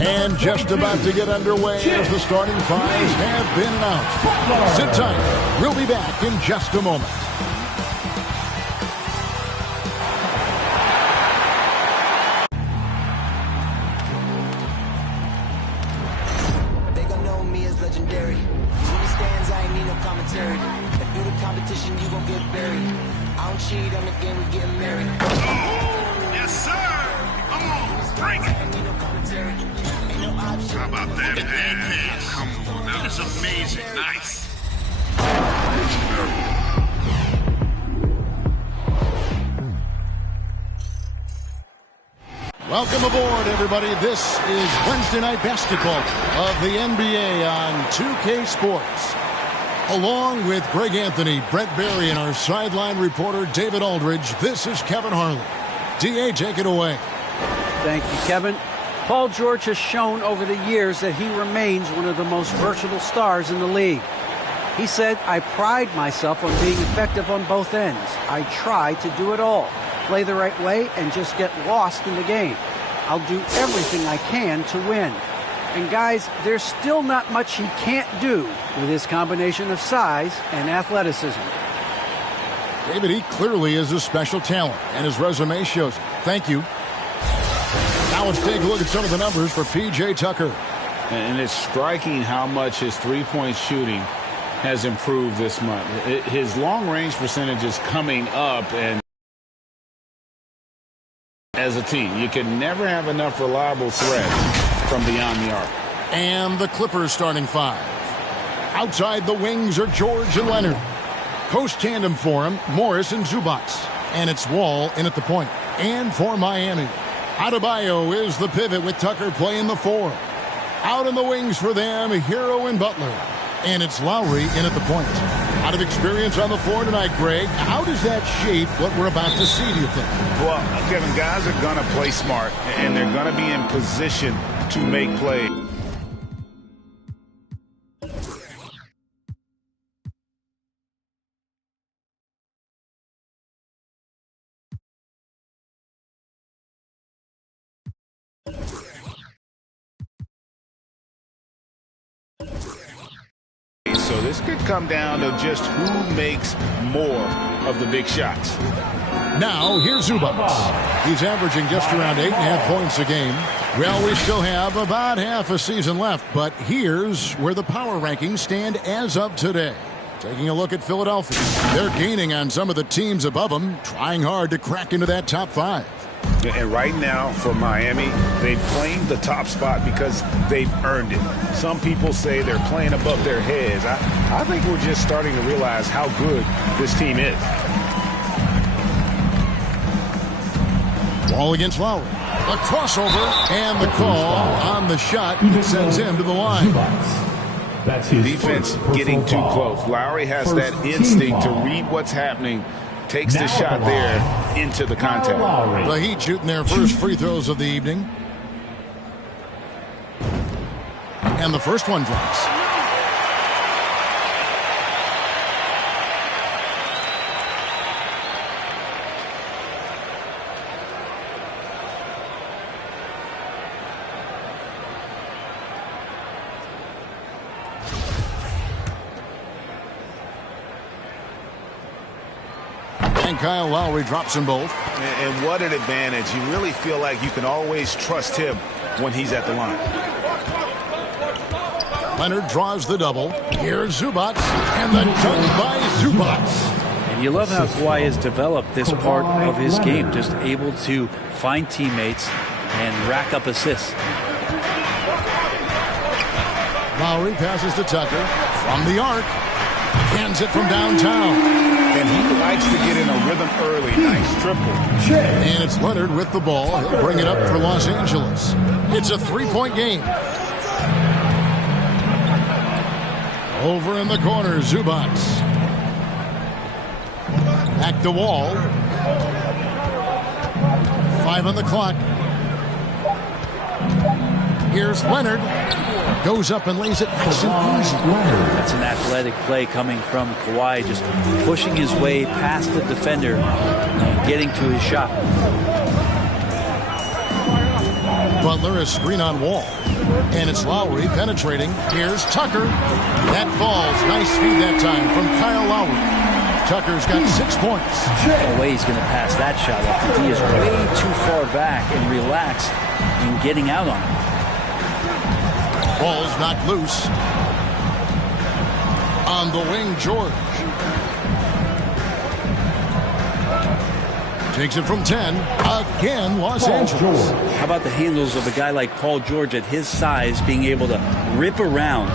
And just about to get underway as the starting fives have been announced. Sit tight. We'll be back in just a moment. They gon' know me as legendary. When it stands, I ain't need no commentary. If you the competition, you gon' get buried. I don't cheat on the game, we getting married. Oh, yes, sir. Come on, bring it. How about that pass? Come on, now that's amazing. Nice. Welcome aboard, everybody. This is Wednesday Night Basketball of the NBA on 2K Sports. Along with Greg Anthony, Brett Berry, and our sideline reporter, David Aldridge, this is Kevin Harlan. D.A., take it away. Thank you, Kevin. Paul George has shown over the years that he remains one of the most versatile stars in the league. He said, "I pride myself on being effective on both ends. I try to do it all, play the right way, and just get lost in the game. I'll do everything I can to win." And guys, there's still not much he can't do with his combination of size and athleticism. David, he clearly is a special talent, and his resume shows it. Thank you. Now let's take a look at some of the numbers for P.J. Tucker. And it's striking how much his three-point shooting has improved this month. His long-range percentage is coming up, and as a team, you can never have enough reliable threats from beyond the arc. And the Clippers starting five. Outside the wings are George and Leonard. Post tandem for him, Morris and Zubac. And it's Wall in at the point. And for Miami, Adebayo is the pivot with Tucker playing the four. Out in the wings for them, Hero and Butler. And it's Lowry in at the point. Out of experience on the floor tonight, Greg. How does that shape what we're about to see, do you think? Well, Kevin, guys are going to play smart, and they're going to be in position to make plays. So this could come down to just who makes more of the big shots. Now, here's Zubac. He's averaging just around 8.5 points a game. Well, we still have about half a season left, but here's where the power rankings stand as of today. Taking a look at Philadelphia. They're gaining on some of the teams above them, trying hard to crack into that top five. And right now, for Miami, they've claimed the top spot because they've earned it. Some people say they're playing above their heads. I think we're just starting to realize how good this team is. Wall against Lowry. A crossover, and the call on the shot sends him to the line. That's his defense getting too close. Lowry has that instinct to read what's happening. Takes the shot there into the contact. The Heat shooting their first free throws of the evening. And the first one drops. And Kyle Lowry drops them both. And what an advantage. You really feel like you can always trust him when he's at the line. Leonard draws the double. Here's Zubac. And the dunk by Zubac. And you love how Kawhi has developed this part of his game, just able to find teammates and rack up assists. Lowry passes to Tucker from the arc. Hands it from downtown. And he likes to get in a rhythm early. Nice triple. And it's Leonard with the ball. He'll bring it up for Los Angeles. It's a three-point game. Over in the corner, Zubac. Back to Wall. 5 on the clock. Here's Leonard. Goes up and lays it nice and easy. That's an athletic play coming from Kawhi, just pushing his way past the defender and getting to his shot. Butler, a screen on Wall. And it's Lowry penetrating. Here's Tucker. That falls. Nice feed that time from Kyle Lowry. Tucker's got 6 points. No way he's going to pass that shot up. The D is way too far back and relaxed in getting out on it. Ball's knocked loose. On the wing, George. Takes it from 10. Again, Los Angeles. How about the handles of a guy like Paul George at his size being able to rip around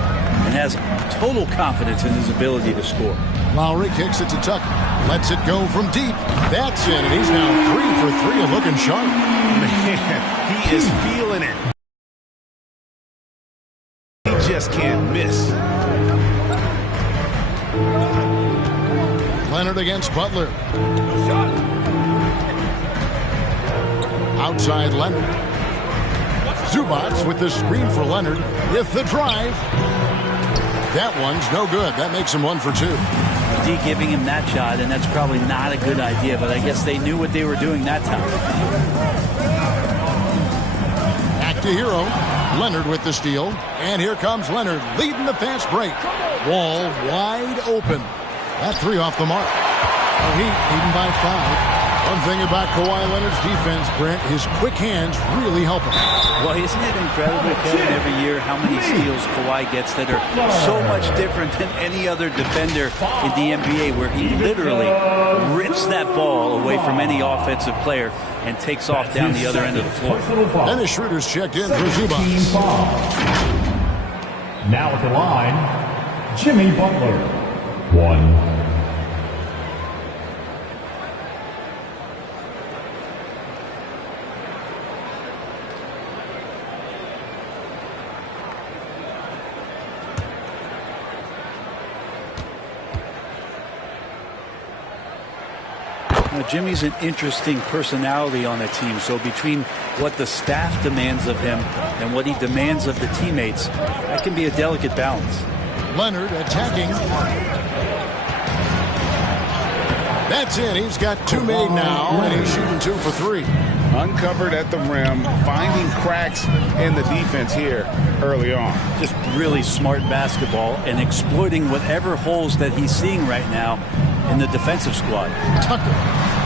and has total confidence in his ability to score. Lowry kicks it to Tucker. Lets it go from deep. That's in, and he's now 3 for 3 and looking sharp. Man, he is feeling it. He just can't miss. Leonard against Butler. Outside Leonard. Zubac with the screen for Leonard with the drive. That one's no good. That makes him 1 for 2. D giving him that shot, and that's probably not a good idea, but I guess they knew what they were doing that time. Back to Hero. Leonard with the steal. And here comes Leonard leading the fast break. Wall wide open. That 3 off the mark. The Heat leading by 5. One thing about Kawhi Leonard's defense, Brent, his quick hands really help him. Well, isn't it incredible, Kevin, every year how many steals Kawhi gets that are so much different than any other defender in the NBA, where he literally rips that ball away from any offensive player and takes off down the other end of the floor. Dennis Schroeder's checked in for Zubac. Now at the line, Jimmy Butler. 1. Jimmy's an interesting personality on the team, so between what the staff demands of him and what he demands of the teammates, that can be a delicate balance. Leonard attacking. That's it. He's got 2 made now, and he's shooting 2 for 3. Uncovered at the rim, finding cracks in the defense here early on. Just really smart basketball and exploiting whatever holes that he's seeing right now in the defensive squad. Tucker.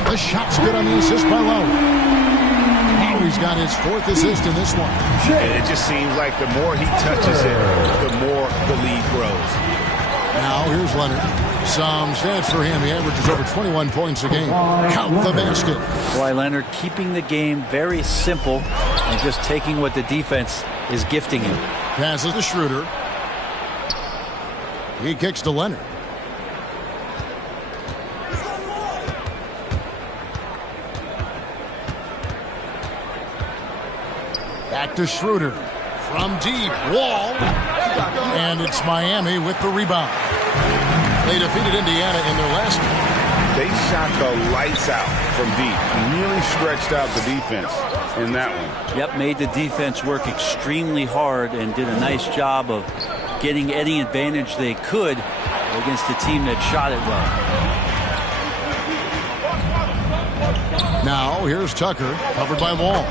The shot's good on the assist by Lowry. Lowry's got his 4th assist in this one. And it just seems like the more he touches it, the more the lead grows. Now here's Leonard. Some stats for him. He averages over 21 points a game. Count the basket. Kawhi Leonard keeping the game very simple and just taking what the defense is gifting him. Passes to Schroeder. He kicks to Leonard. Back to Schroeder. From deep. Wall. And it's Miami with the rebound. They defeated Indiana in their last game. They shot the lights out from deep. Really stretched out the defense in that one. Yep, made the defense work extremely hard and did a nice job of getting any advantage they could against a team that shot it well. Now here's Tucker, covered by Wall.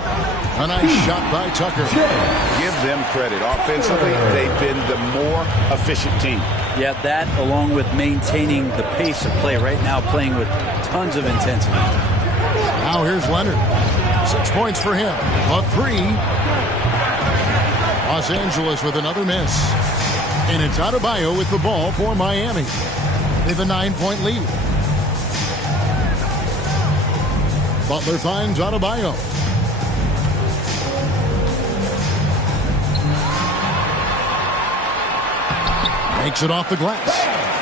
A nice shot by Tucker. Give them credit. Offensively, they've been the more efficient team. Yeah, that along with maintaining the pace of play right now, playing with tons of intensity. Now here's Leonard. 6 points for him. A 3. Los Angeles with another miss. And it's Adebayo with the ball for Miami. They have a 9-point lead. Butler finds Adebayo. Makes it off the glass.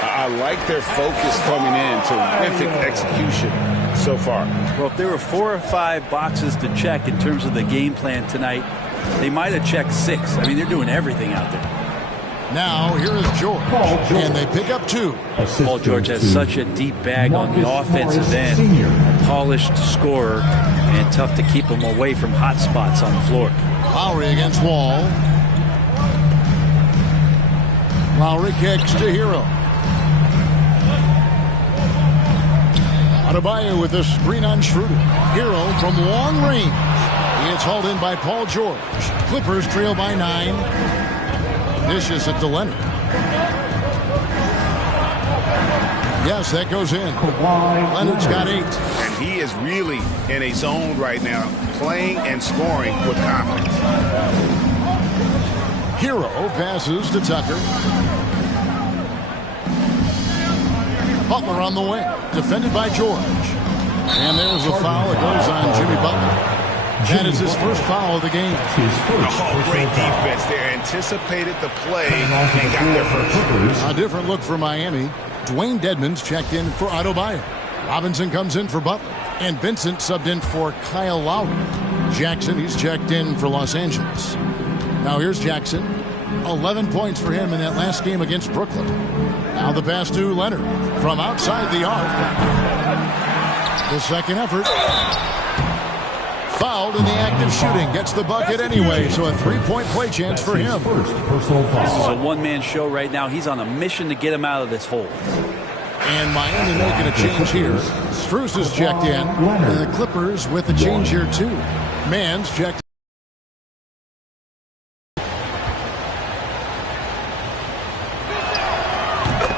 I like their focus coming in. Terrific execution so far. Well, if there were 4 or 5 boxes to check in terms of the game plan tonight, they might have checked 6. I mean, they're doing everything out there. Now, here is George. And they pick up 2. Paul George has such a deep bag on the offensive end. A polished scorer, and tough to keep him away from hot spots on the floor. Lowry against Wall. Lowry kicks to Hero. Adebayo with a screen on Schroeder. Hero from long range. He hits It's hauled in by Paul George. Clippers trail by 9. Dishes it to Leonard. Yes, that goes in. Leonard's got 8. And he is really in a zone right now, playing and scoring with confidence. Hero passes to Tucker. Butler on the wing, defended by George. And there's a foul. It goes on Jimmy Butler. That is his first foul of the game. Oh, great defense there. Anticipated the play and got there first. A different look for Miami. Dwayne Dedmon's checked in for Adebayo. Robinson comes in for Butler. And Vincent subbed in for Kyle Lowry. Jackson, he's checked in for Los Angeles. Now here's Jackson. 11 points for him in that last game against Brooklyn. Now the pass to Leonard from outside the arc. The second effort. Fouled in the act of shooting. Gets the bucket anyway, so a 3-point play chance for him. This is a one-man show right now. He's on a mission to get him out of this hole. And Miami making a change here. Strus is checked in. And the Clippers with a change here too. Mann's checked.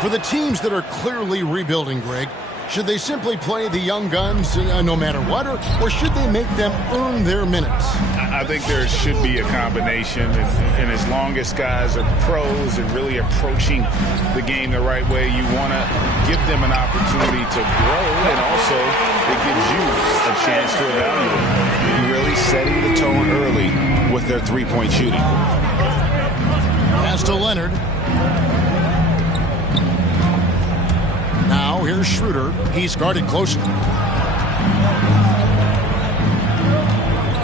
For the teams that are clearly rebuilding, Greg, should they simply play the young guns no matter what, or should they make them earn their minutes? I think there should be a combination, and as long as guys are pros and really approaching the game the right way, you want to give them an opportunity to grow, and also it gives you a chance to evaluate. And really setting the tone early with their three-point shooting. Pass to Leonard. Now here's Schroeder. He's guarded closely.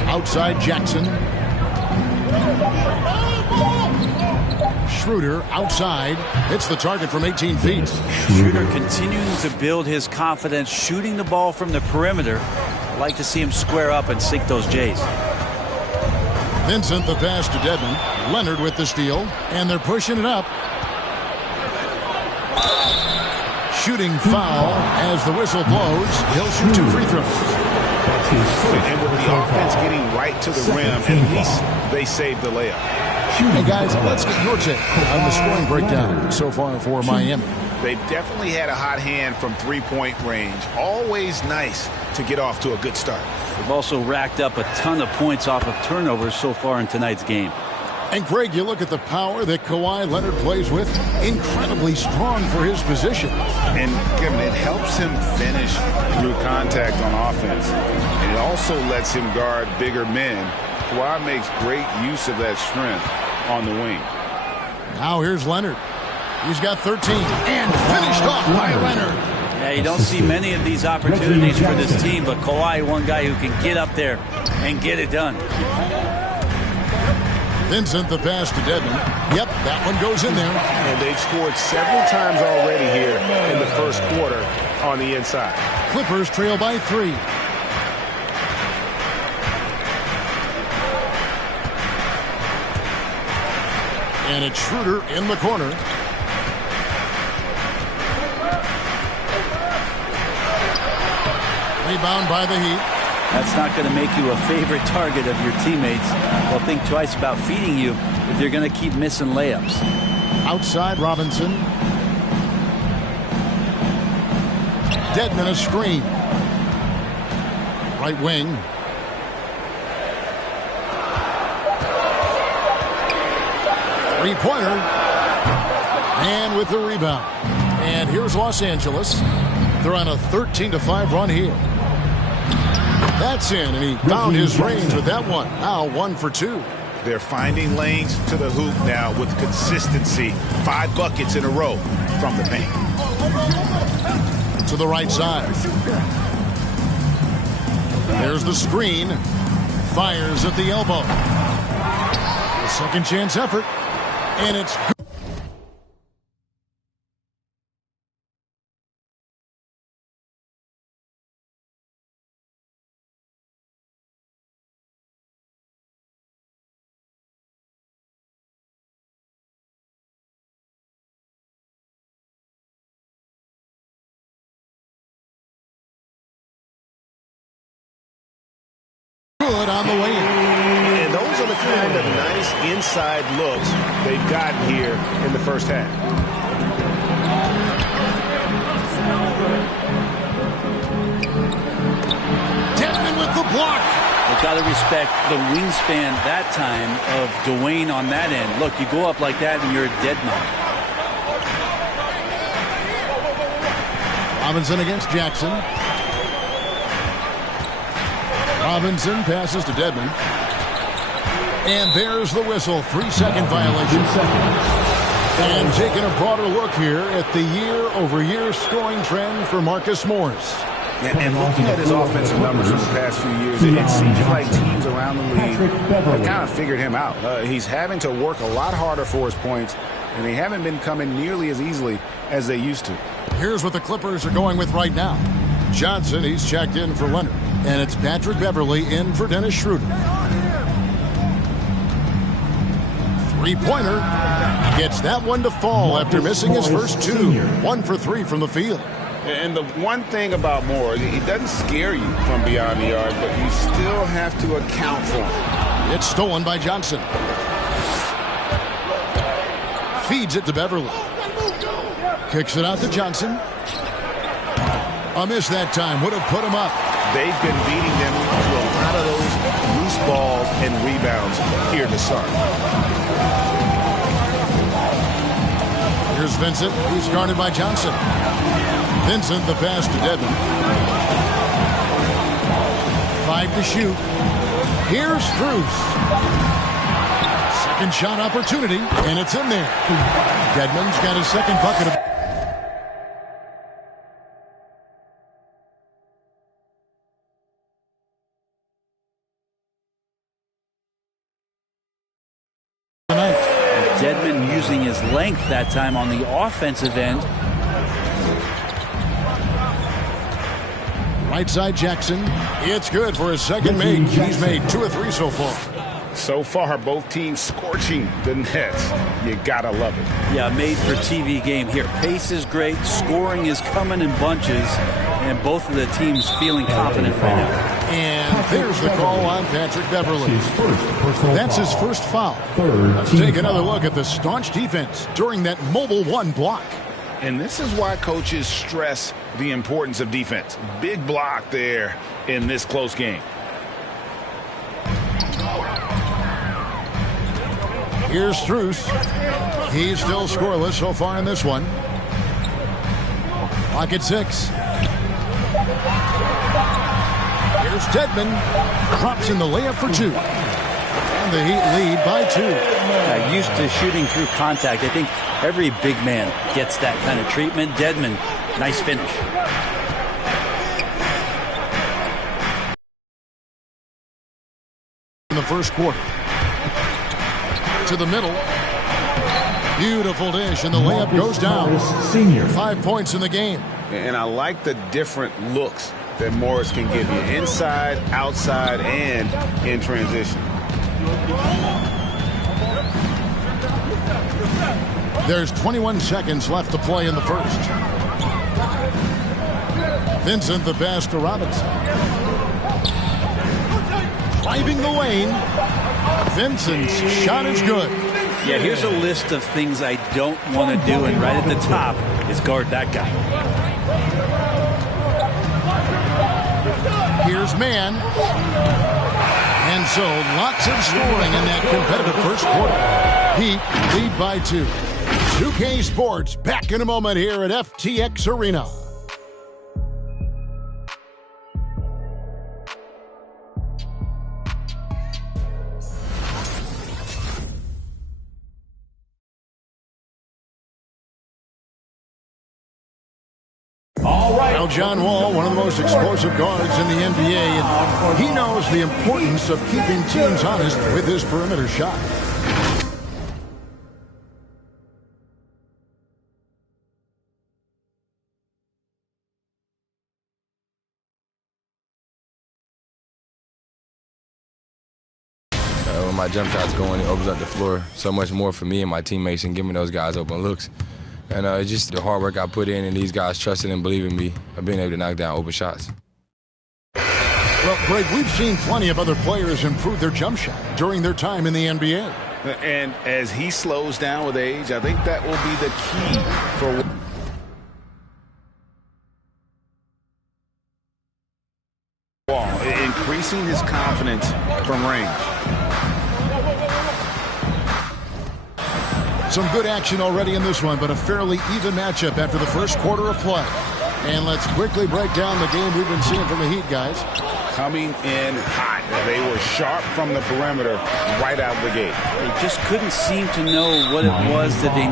Outside Jackson. Schroeder outside. Hits the target from 18 feet. Schroeder continuing to build his confidence, shooting the ball from the perimeter. I'd like to see him square up and sink those Jays. Vincent the pass to Dedmon. Leonard with the steal. And they're pushing it up. Shooting foul as the whistle blows. He'll shoot 2 free throws. And with the offense getting right to the rim, at least they saved the layup. Hey guys, let's get your take on the scoring breakdown so far for Miami. They've definitely had a hot hand from three-point range. Always nice to get off to a good start. They've also racked up a ton of points off of turnovers so far in tonight's game. And Greg, you look at the power that Kawhi Leonard plays with. Incredibly strong for his position. And Kevin, it helps him finish through contact on offense. And it also lets him guard bigger men. Kawhi makes great use of that strength on the wing. Now here's Leonard. He's got 13 and finished off by Leonard. Yeah, you don't see many of these opportunities for this team, but Kawhi, one guy who can get up there and get it done. Vincent the pass to Dedmon. Yep, that one goes in there. And they've scored several times already here in the first quarter on the inside. Clippers trail by 3. And it's Schroeder in the corner. Rebound by the Heat. That's not going to make you a favorite target of your teammates. They'll think twice about feeding you if you're going to keep missing layups. Outside Robinson. Dedmon a screen. Right wing. Three-pointer. And with the rebound. And here's Los Angeles. They're on a 13-5 run here. That's in, and he found his range with that one. Now 1 for 2. They're finding lanes to the hoop now with consistency. 5 buckets in a row from the paint. To the right side. There's the screen. Fires at the elbow. A second chance effort. And it's good. On the way in. inside looks they've gotten here in the first half. Dedmon with the block. You've got to respect the wingspan that time of Dwayne on that end. Look, you go up like that and you're a dead man. Robinson against Jackson. Robinson passes to Dedmon. And there's the whistle. 3-second violation. And taking a broader look here at the year-over-year scoring trend for Marcus Morris. And looking at his offensive numbers in the past few years, it seems like teams around the league have kind of figured him out. He's having to work a lot harder for his points, and they haven't been coming nearly as easily as they used to. Here's what the Clippers are going with right now. Johnson, he's checked in for Leonard. And it's Patrick Beverley in for Dennis Schroeder. Three-pointer. Gets that one to fall after missing his first two. 1 for 3 from the field. And the one thing about Moore, he doesn't scare you from beyond the arc, but you still have to account for him. It's stolen by Johnson. Feeds it to Beverley. Kicks it out to Johnson. A miss that time. Would have put him up. They've been beating them to a lot of those loose balls and rebounds here to start. Here's Vincent. He's guarded by Johnson. Vincent, the pass to Dedmon. 5 to shoot. Here's Strus. Second shot opportunity, and it's in there. Dedmon's got his second bucket of... Dedmon using his length that time on the offensive end. Right side Jackson. It's good for his second make. He's made 2 of 3 so far. So far, both teams scorching the Nets. You gotta love it. Yeah, made for TV game here. Pace is great. Scoring is coming in bunches. And both of the teams feeling confident right now. And there's the call on Patrick Beverley. That's his first foul. Let's take another look at the staunch defense during that Mobile One block. And this is why coaches stress the importance of defense. Big block there in this close game. Here's Strus. He's still scoreless so far in this one. Clock at 6. Here's Dedmon. Drops in the layup for 2. And the Heat lead by 2. Used to shooting through contact. I think every big man gets that kind of treatment. Dedmon, nice finish. In the first quarter. To the middle. Beautiful dish, and the layup goes down. 5 points in the game. And I like the different looks that Morris can give you. Inside, outside, and in transition. There's 21 seconds left to play in the first. Vincent the pass to Robinson. Driving the lane. Vincent's shot is good. Yeah, here's a list of things I don't want to do, and right at the top is guard that guy. Here's Mann. And so lots of scoring in that competitive first quarter. Heat lead by 2. 2K Sports back in a moment here at FTX Arena. Now, John Wall, one of the most explosive guards in the NBA, and he knows the importance of keeping teams honest with his perimeter shot. When my jump shot's going, it opens up the floor so much more for me and my teammates and giving those guys open looks. And it's just the hard work I put in and these guys trusting and believing me of being able to knock down open shots. Well, Greg, we've seen plenty of other players improve their jump shot during their time in the NBA. And as he slows down with age, I think that will be the key for Wall, increasing his confidence from range. Some good action already in this one, but a fairly even matchup after the first quarter of play. And let's quickly break down the game we've been seeing from the Heat, guys. Coming in hot. They were sharp from the perimeter right out the gate. They just couldn't seem to know what it was that they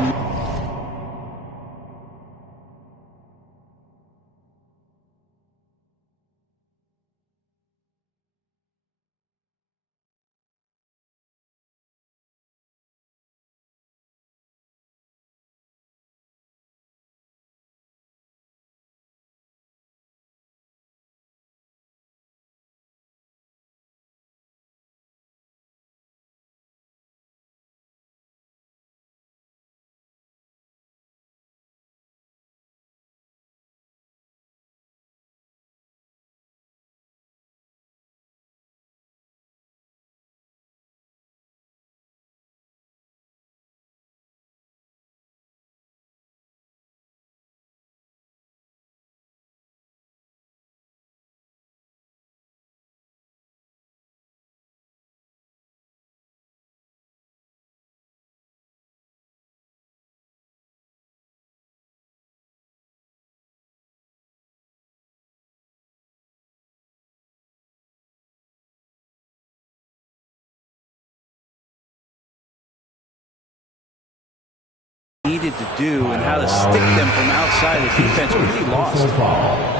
needed to do and how to stick them from outside the defense really lost.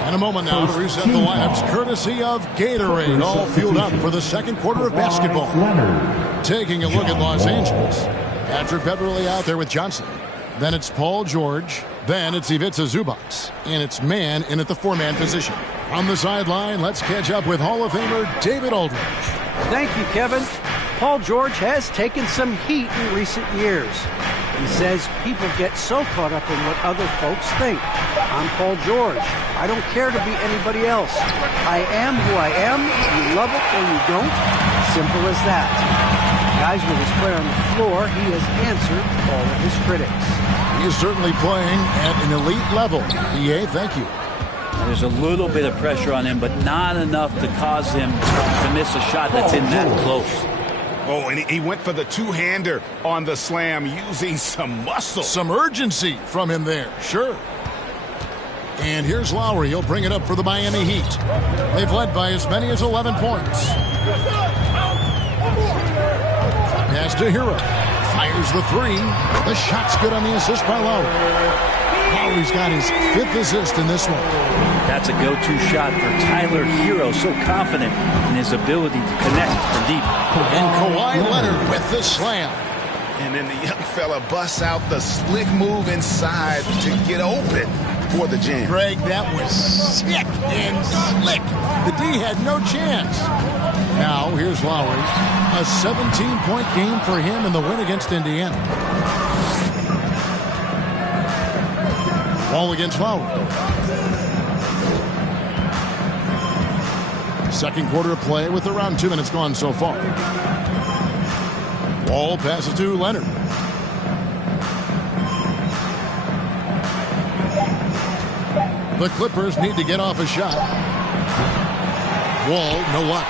In a moment now to reset the lineups, courtesy of Gatorade, all fueled up for the second quarter of basketball. Taking a look at Los Angeles. Patrick Beverly out there with Johnson. Then it's Paul George. Then it's Ivica Zubac. And it's man in at the four-man position. On the sideline, let's catch up with Hall of Famer David Aldridge. Thank you, Kevin. Paul George has taken some heat in recent years. He says people get so caught up in what other folks think. I'm Paul George. I don't care to be anybody else. I am who I am. You love it or you don't. Simple as that. Guys, with his play on the floor, he has answered all of his critics. He is certainly playing at an elite level. EA, thank you. There's a little bit of pressure on him, but not enough to cause him to miss a shot that's in that close. Oh, and he went for the two-hander on the slam using some muscle. Some urgency from him there, sure. And here's Lowry. He'll bring it up for the Miami Heat. They've led by as many as 11 points. Pass to Hero. Fires the three. The shot's good on the assist by Lowry. Lowry's got his fifth assist in this one. That's a go-to shot for Tyler Hero, so confident in his ability to connect from deep. And Kawhi Leonard with the slam. And then the young fella busts out the slick move inside to get open for the jam. Greg, that was sick and slick. The D had no chance. Now, here's Lowry. A 17-point game for him in the win against Indiana. Ball against Lowry. Second quarter of play with around 2 minutes gone so far. Wall passes to Leonard. The Clippers need to get off a shot. Wall, no luck.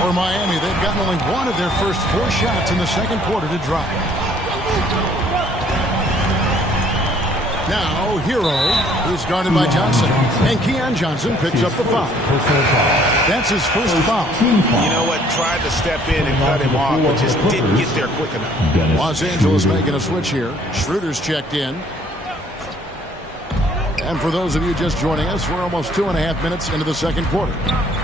For Miami, they've gotten only one of their first 4 shots in the second quarter to drop. Now, Hero, who's guarded by Johnson. And Keon Johnson picks up the foul. That's his first foul. You know what? Tried to step in and cut him off, but just didn't get there quick enough. Los Angeles making a switch here. Schroeder's checked in. And for those of you just joining us, we're almost 2.5 minutes into the second quarter.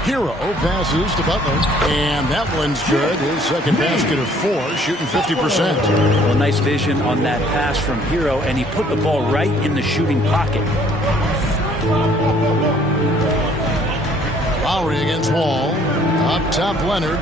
Hero passes to Butler, and that one's good. His second basket of 4, shooting 50%. Well, nice vision on that pass from Hero, and he put the ball right in the shooting pocket. Lowry against Wall. Up top, Leonard.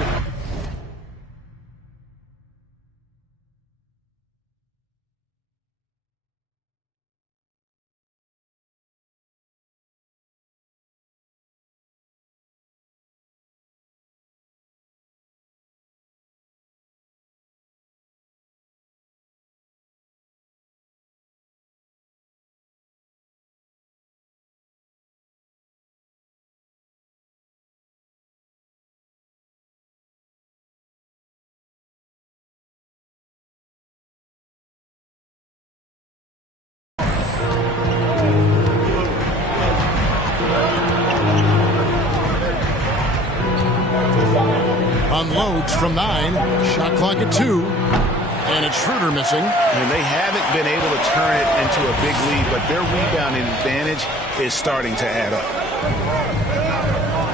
Shoots from 9. Shot clock at 2. And it's Schroeder missing. And they haven't been able to turn it into a big lead, but their rebounding advantage is starting to add up.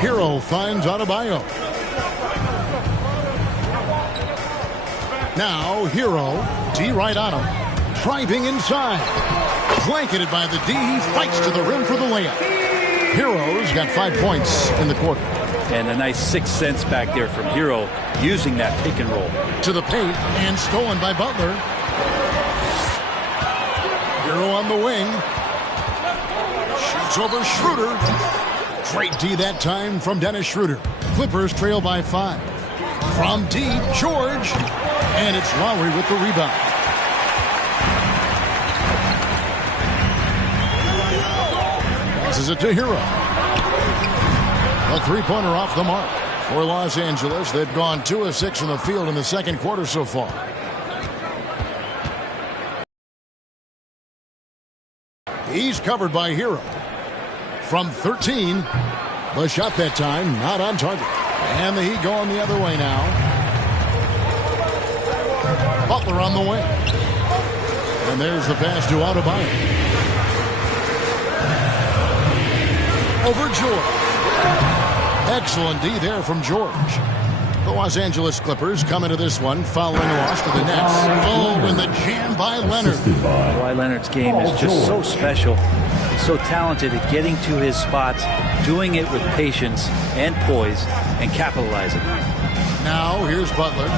Hero finds Adebayo. Now Hero, D right on him. Driving inside. Blanketed by the D. He fights to the rim for the layup. Hero's got 5 points in the quarter. And a nice 6 cents back there from Hero using that pick and roll. To the paint and stolen by Butler. Hero on the wing. Shoots over Schroeder. Great D that time from Dennis Schroeder. Clippers trail by 5. From deep, George. And it's Lowry with the rebound. Passes it to Hero. A three-pointer off the mark for Los Angeles. They've gone 2 of 6 from the field in the second quarter so far. He's covered by Hero. From 13, the shot that time not on target. And the Heat going the other way now. Butler on the wing. And there's the pass to Adebayo. Over George. Excellent D there from George. The Los Angeles Clippers come into this one following a loss to the Nets. Oh, and the jam by Leonard. Kawhi Leonard's game is just so special. He's so talented at getting to his spots, doing it with patience and poise, and capitalizing. Now, here's Butler.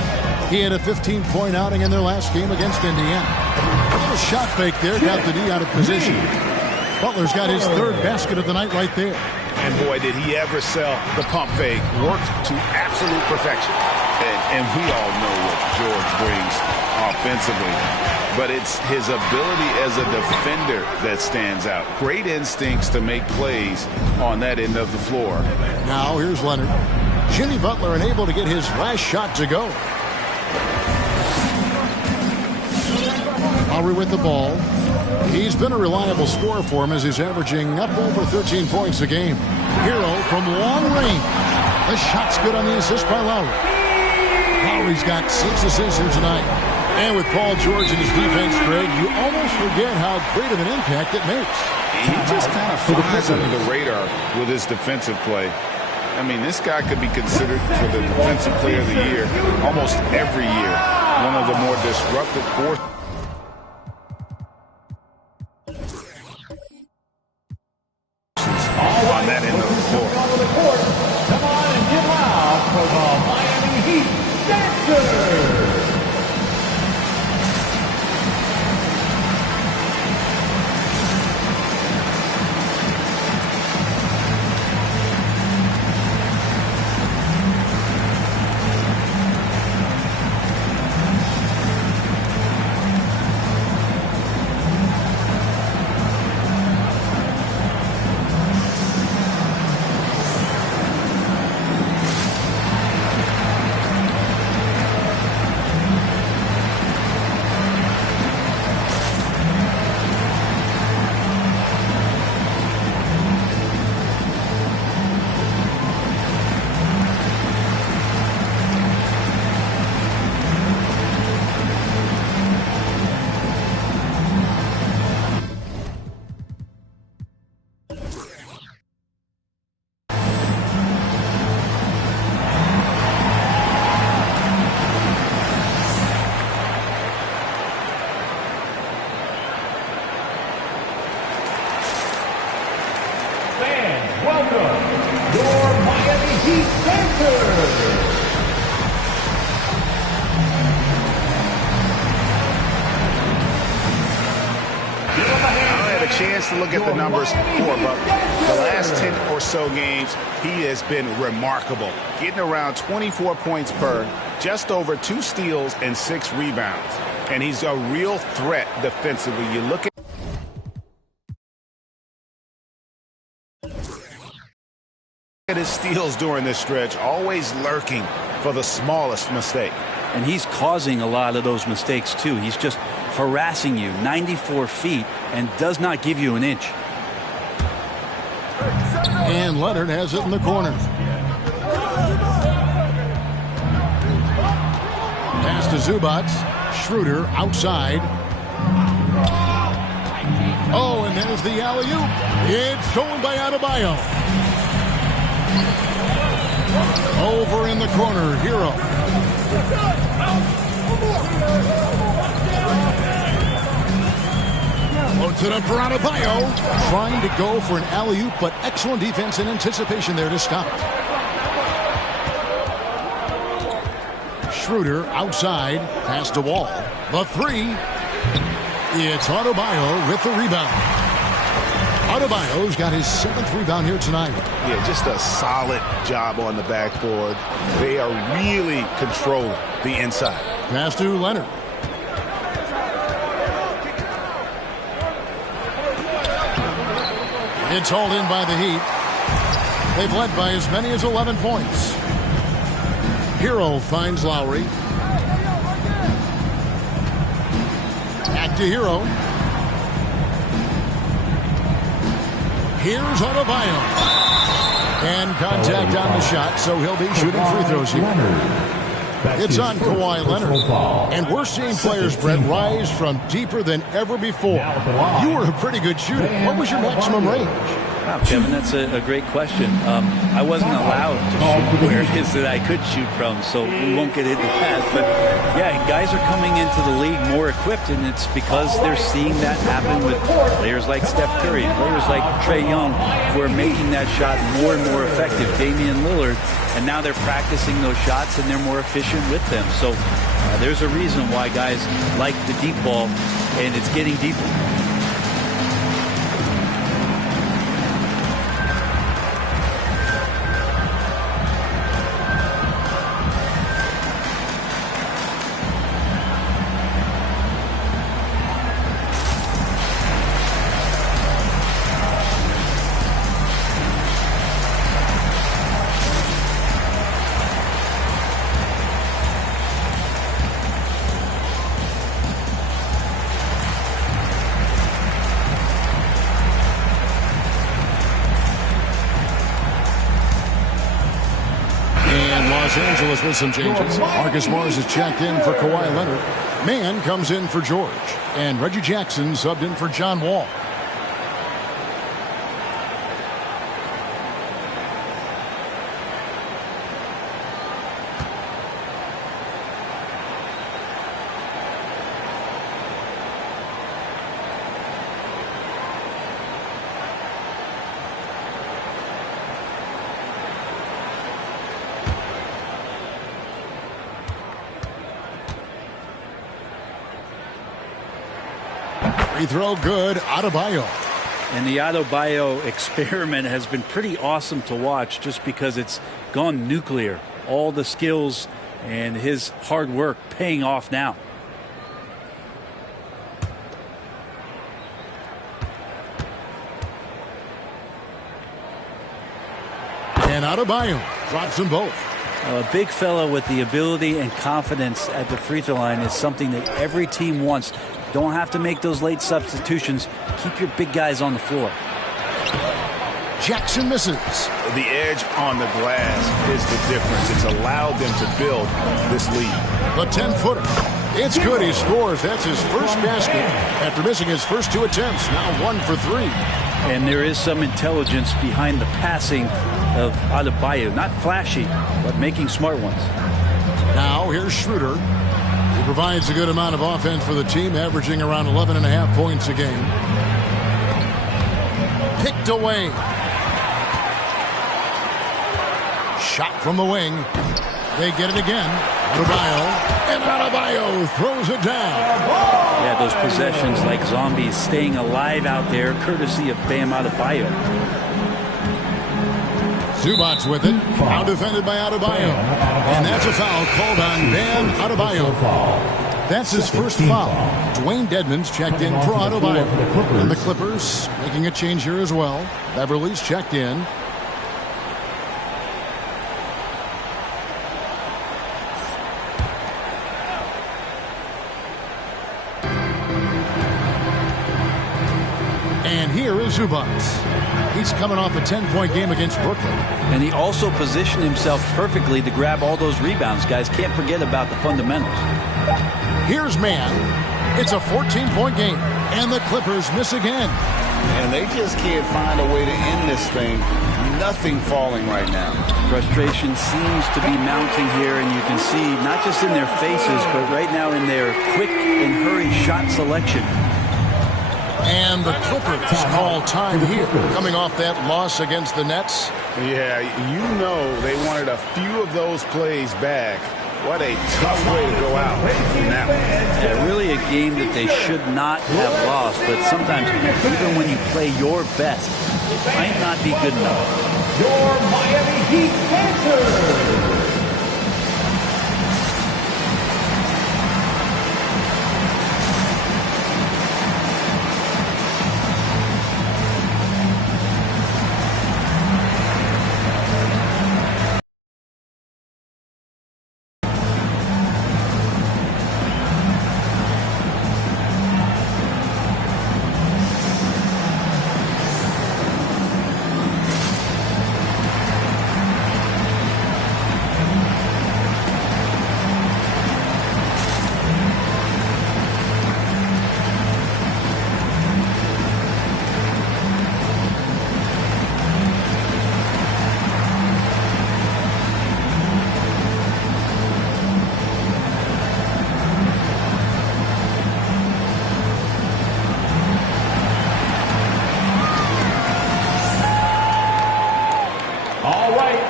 He had a 15-point outing in their last game against Indiana. A little shot fake there, got the D out of position. Butler's got his 3rd basket of the night right there. And boy, did he ever sell the pump fake. Worked to absolute perfection. And we all know what George brings offensively. But it's his ability as a defender that stands out. Great instincts to make plays on that end of the floor. Now here's Leonard. Jimmy Butler unable to get his last shot to go. Lowry with the ball. He's been a reliable scorer for him as he's averaging up over 13 points a game. Hero from long range. The shot's good on the assist by Lowry. Lowry's got 6 assists here tonight. And with Paul George in his defense, Greg, you almost forget how great of an impact it makes. He just kind of flies under the radar with his defensive play. I mean, this guy could be considered for the Defensive Player of the Year almost every year. One of the more disruptive forces on that end of the floor. Come on and get loud for the Miami Heat Dancers. To look at the numbers for Butler. The last 10 or so games, he has been remarkable. Getting around 24 points per, just over 2 steals and 6 rebounds. And he's a real threat defensively. You look at his steals during this stretch, always lurking for the smallest mistake. And he's causing a lot of those mistakes, too. He's just harassing you 94 feet and does not give you an inch. And Leonard has it in the corner. to Zubats. Schroeder outside. Oh, and there's the alley-oop. It's stolen by Adebayo. Over in the corner, Hero. Loads it up for Adebayo. Trying to go for an alley-oop, but excellent defense and anticipation there to stop it. Schroeder outside, pass to Wall. The three. It's Adebayo with the rebound. Adebayo's got his 7th rebound here tonight. Yeah, just a solid job on the backboard. They are really controlling the inside. Pass to Leonard. It's hauled in by the Heat. They've led by as many as 11 points. Hero finds Lowry. Back to Hero. Here's Adebayo. And contact on the shot, so he'll be shooting free throws here. It's on Kawhi Leonard. And we're seeing players, Brett, rise from deeper than ever before. You were a pretty good shooter. What was your maximum range? Wow, Kevin, that's a great question. I wasn't allowed to shoot where it is that I could shoot from, so we won't get into that. But, yeah, guys are coming into the league more equipped, and it's because they're seeing that happen with players like Steph Curry, players like Trae Young, who are making that shot more and more effective, Damian Lillard, and now they're practicing those shots, and they're more efficient with them. So there's a reason why guys like the deep ball, and it's getting deeper. Los Angeles with some changes. Marcus Morris is checked in for Kawhi Leonard. Mann comes in for George. And Reggie Jackson subbed in for John Wall. Free throw good, Adebayo. And the Adebayo experiment has been pretty awesome to watch just because it's gone nuclear. All the skills and his hard work paying off now. And Adebayo drops them both. A big fella with the ability and confidence at the free throw line is something that every team wants. Don't have to make those late substitutions. Keep your big guys on the floor. Jackson misses. The edge on the glass is the difference. It's allowed them to build this lead. The 10-footer. It's good. He scores. That's his first basket after missing his first 2 attempts. Now 1 for 3. And there is some intelligence behind the passing of Adebayo. Not flashy, but making smart ones. Now here's Schroeder. He provides a good amount of offense for the team, averaging around 11.5 points a game. Picked away. Shot from the wing. They get it again. Adebayo. And Adebayo throws it down. Yeah, those possessions like zombies staying alive out there, courtesy of Bam Adebayo. Zubats with it. Now defended by Adebayo. And that's a foul called on Bam Adebayo. That's his first foul. Dwayne Dedmon's checked in for Adebayo. And the Clippers making a change here as well. Beverly's checked in. And here is Zubats. He's coming off a 10-point game against Brooklyn. And he also positioned himself perfectly to grab all those rebounds. Guys, can't forget about the fundamentals. Here's Mann. It's a 14-point game, and the Clippers miss again. And they just can't find a way to end this thing. Nothing falling right now. Frustration seems to be mounting here, and you can see not just in their faces, but right now in their quick and hurry shot selection. And the Clippers call time here, coming off that loss against the Nets. Yeah, you know they wanted a few of those plays back. What a tough way to go out in that one. Yeah, really a game that they should not have lost, but sometimes even when you play your best, it might not be good enough. Your Miami Heat answer.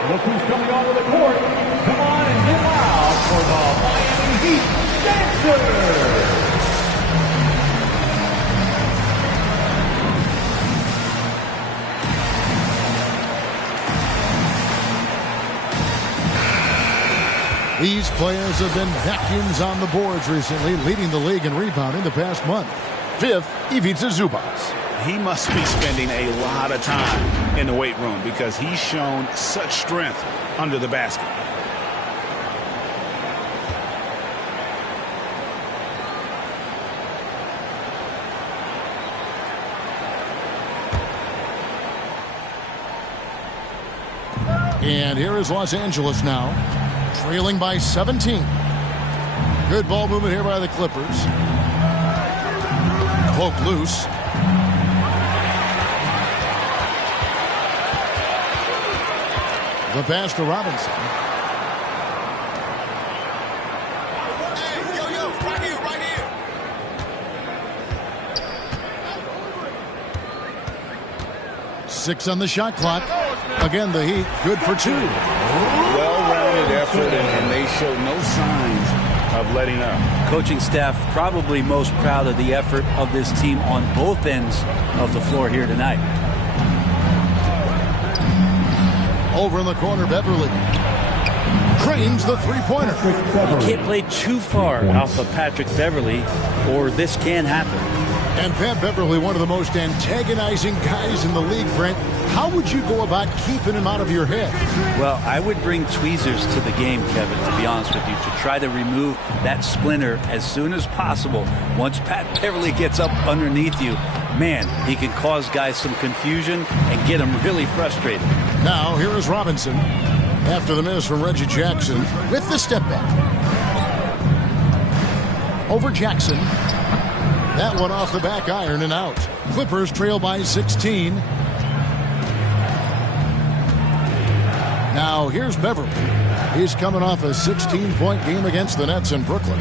Look who's coming onto the court. Come on and get loud for the Miami Heat Dancers. These players have been vacuums on the boards recently, leading the league in rebounding the past month. Fifth, Ivica Zubac. He must be spending a lot of time in the weight room because he's shown such strength under the basket. And here is Los Angeles now, trailing by 17. Good ball movement here by the Clippers. Poke loose. The pass to Robinson. Hey, yo, right here, right here. 6 on the shot clock. Again, the Heat good for 2. Well-rounded effort, and they show no signs of letting up. Coaching staff probably most proud of the effort of this team on both ends of the floor here tonight. Over in the corner, Beverly cranes the three-pointer. You can't play too far off of Patrick Beverly, or this can happen. And Pat Beverly, one of the most antagonizing guys in the league, Brent. How would you go about keeping him out of your head? Well, I would bring tweezers to the game, Kevin, to be honest with you, to try to remove that splinter as soon as possible. Once Pat Beverly gets up underneath you, man, he can cause guys some confusion and get them really frustrated. Now, here is Robinson. After the miss from Reggie Jackson with the step back. Over Jackson. That one off the back iron and out. Clippers trail by 16. Now, here's Beverly. He's coming off a 16-point game against the Nets in Brooklyn.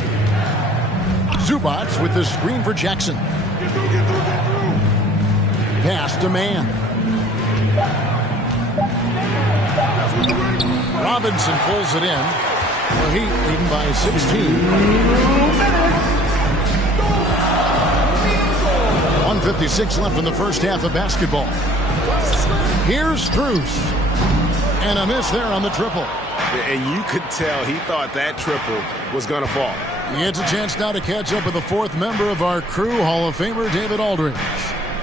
Zubac with the screen for Jackson. Pass to Mann. Robinson pulls it in. The Heat leading by 16. 1:56 left in the first half of basketball. Here's Strus. And a miss there on the triple. And you could tell he thought that triple was going to fall. He gets a chance now to catch up with the fourth member of our crew, Hall of Famer David Aldridge.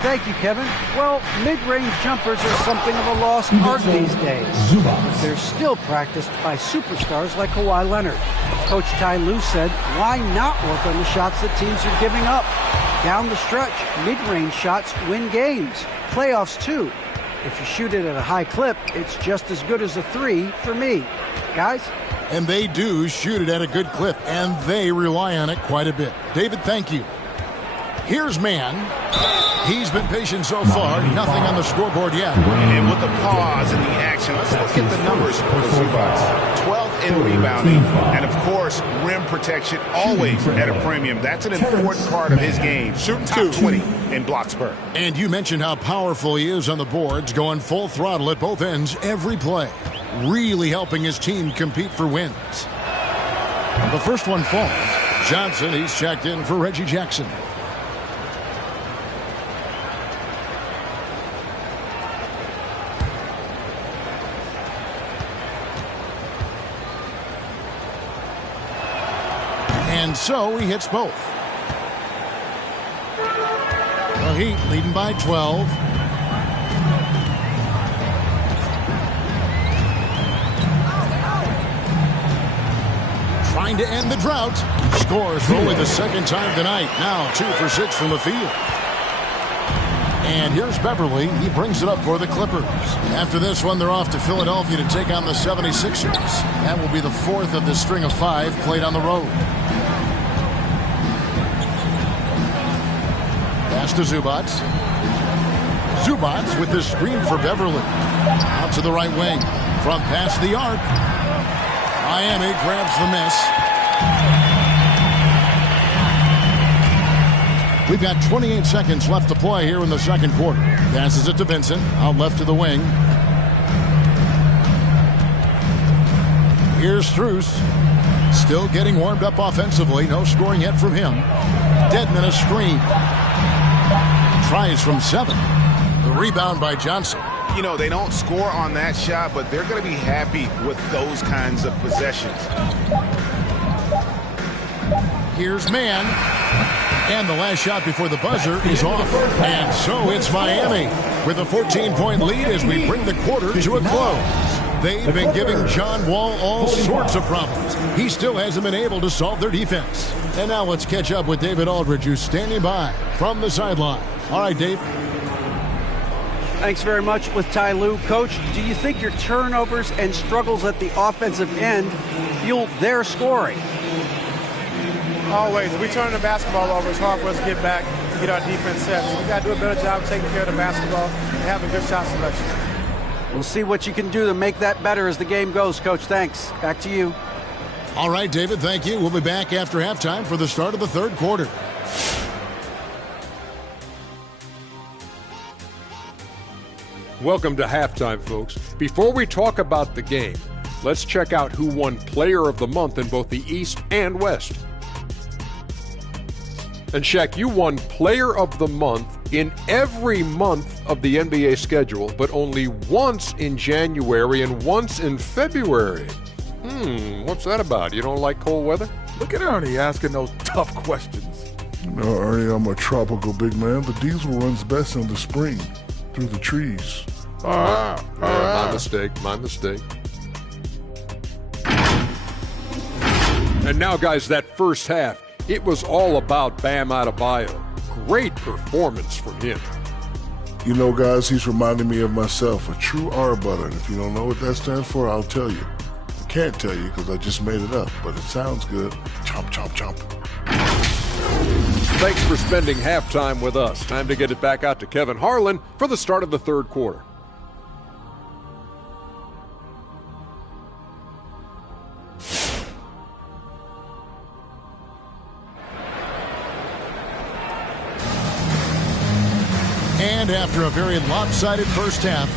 Thank you, Kevin. Well, mid-range jumpers are something of a lost art these days. But they're still practiced by superstars like Kawhi Leonard. Coach Ty Lue said, why not work on the shots that teams are giving up? Down the stretch, mid-range shots win games. Playoffs, too. If you shoot it at a high clip, it's just as good as a 3 for me. Guys? And they do shoot it at a good clip, and they rely on it quite a bit. David, thank you. Here's Mann. He's been patient so far. Nothing on the scoreboard yet. And with the pause and the action, let's look at the numbers for the Zubats. 12th in rebounding. And, of course, rim protection always at a premium. That's an important part of his game. Shooting top 20 in block spurt. And you mentioned how powerful he is on the boards, going full throttle at both ends every play. Really helping his team compete for wins. The first one falls. Johnson, he's checked in for Reggie Jackson. And so he hits both. The Heat leading by 12. Trying to end the drought. Scores for only the second time tonight. Now 2 for 6 from the field. And here's Beverly. He brings it up for the Clippers. After this one, they're off to Philadelphia to take on the 76ers. That will be the fourth of the string of 5 played on the road. Pass to Zubats. Zubats with the screen for Beverly. Out to the right wing. From past the arc. Miami grabs the miss. We've got 28 seconds left to play here in the second quarter. Passes it to Vincent. Out left to the wing. Here's Strus. Still getting warmed up offensively. No scoring yet from him. Dedmon a screen. Tries from 7. The rebound by Johnson. You know, they don't score on that shot, but they're going to be happy with those kinds of possessions. Here's Mann. And the last shot before the buzzer is off. And so it's Miami with a 14-point lead as we bring the quarter to a close. They've been giving John Wall all sorts of problems. He still hasn't been able to solve their defense. And now let's catch up with David Aldridge, who's standing by from the sideline. All right, Dave. Thanks very much with Ty Lue. Coach, do you think your turnovers and struggles at the offensive end fueled their scoring? Always. If we turn the basketball over, it's hard for us to get back to get our defense set. So we got to do a better job taking care of the basketball and having good shot selection. We'll see what you can do to make that better as the game goes, Coach. Thanks. Back to you. All right, David, thank you. We'll be back after halftime for the start of the third quarter. Welcome to halftime, folks. Before we talk about the game, let's check out who won Player of the Month in both the East and West. And Shaq, you won Player of the Month in every month of the NBA schedule, but only once in January and once in February. What's that about? You don't like cold weather? Look at Ernie asking those tough questions. No, Ernie, I'm a tropical big man. The diesel runs best in the spring, through the trees. My mistake. And now, guys, that first half, it was all about Bam Adebayo. Great performance from him. You know, guys, he's reminding me of myself, a true R-butter. And if you don't know what that stands for, I'll tell you. I can't tell you because I just made it up, but it sounds good. Chomp, chomp, chomp. Thanks for spending halftime with us. Time to get it back out to Kevin Harlan for the start of the third quarter. And after a very lopsided first half,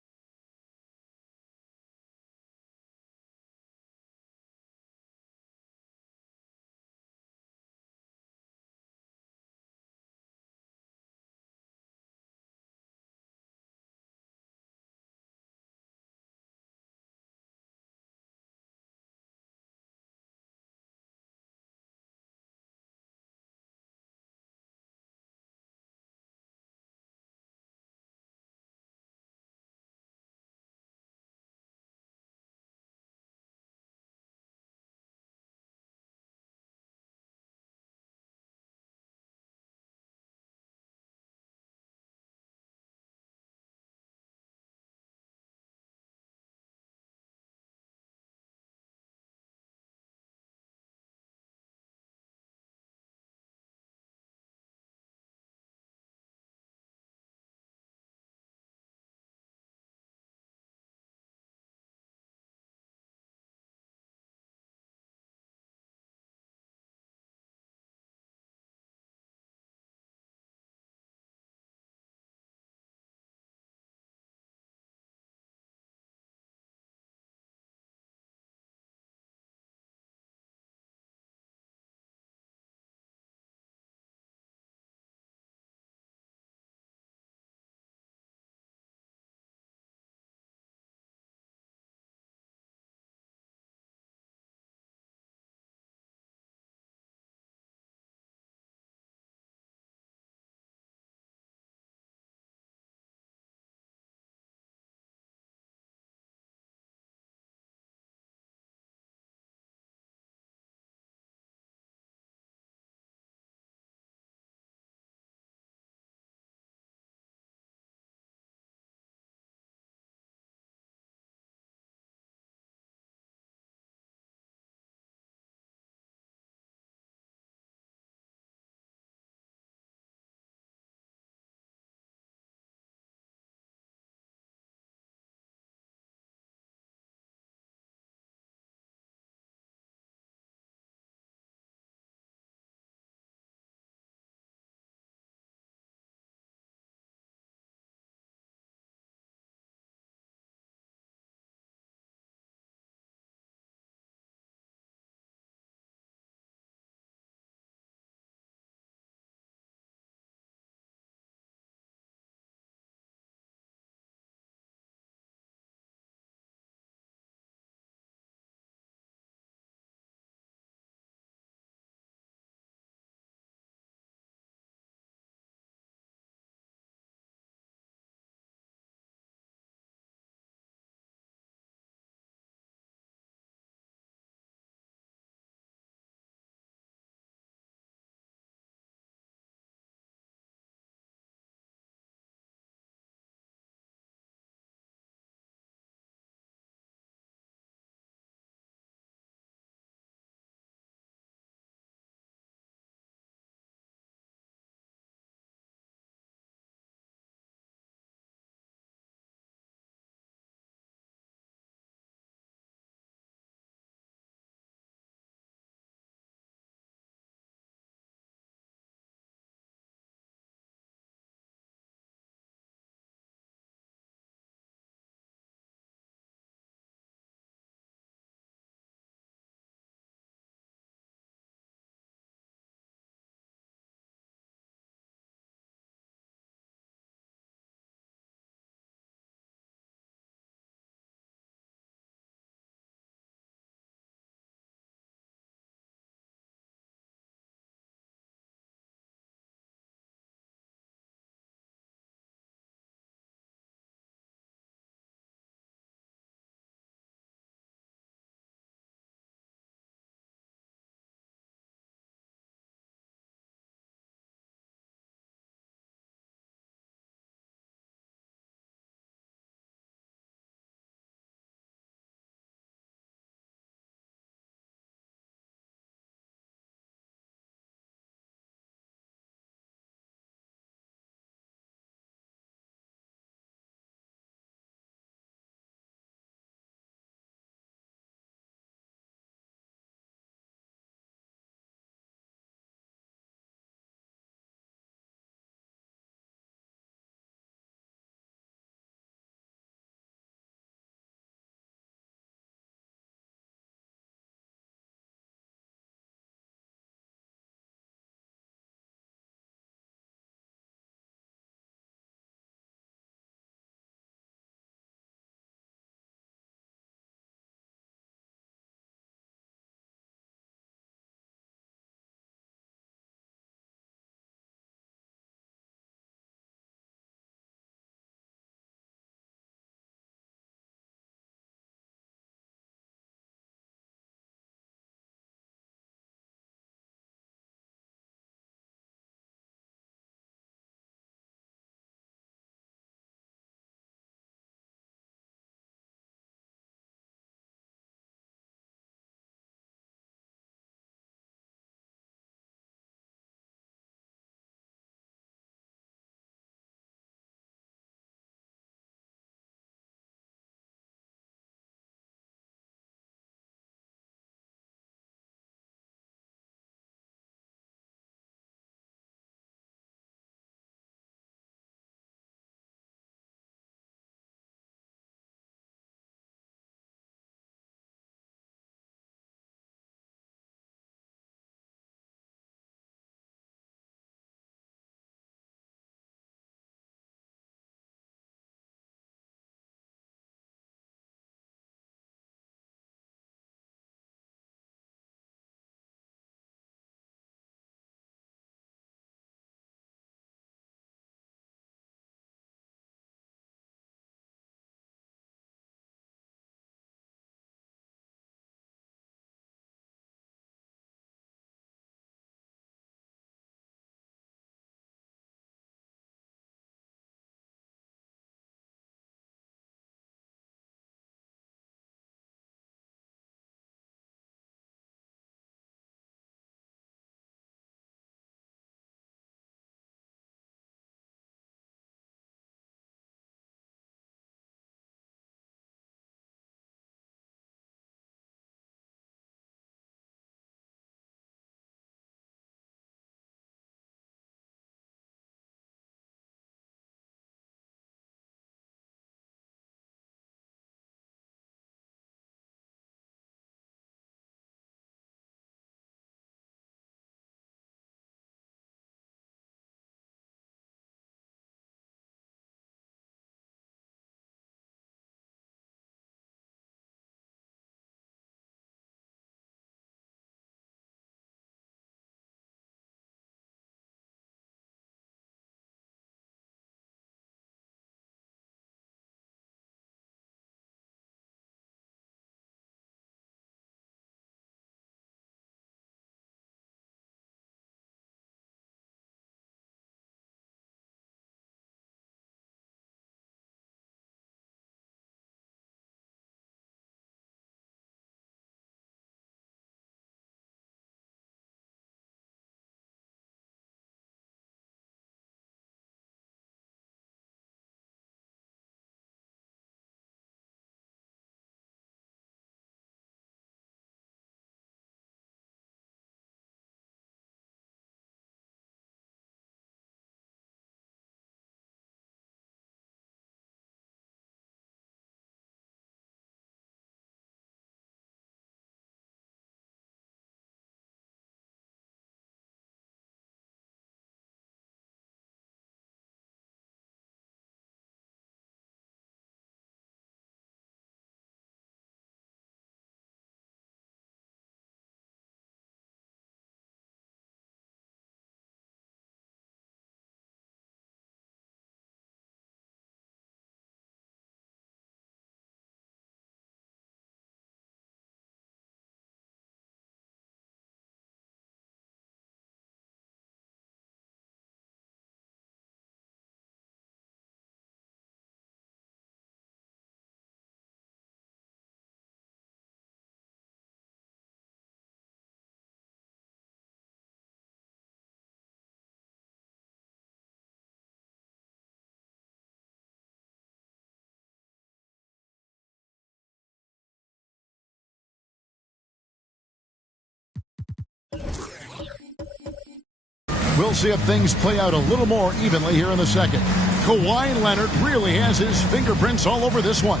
We'll see if things play out a little more evenly here in the second. Kawhi Leonard really has his fingerprints all over this one.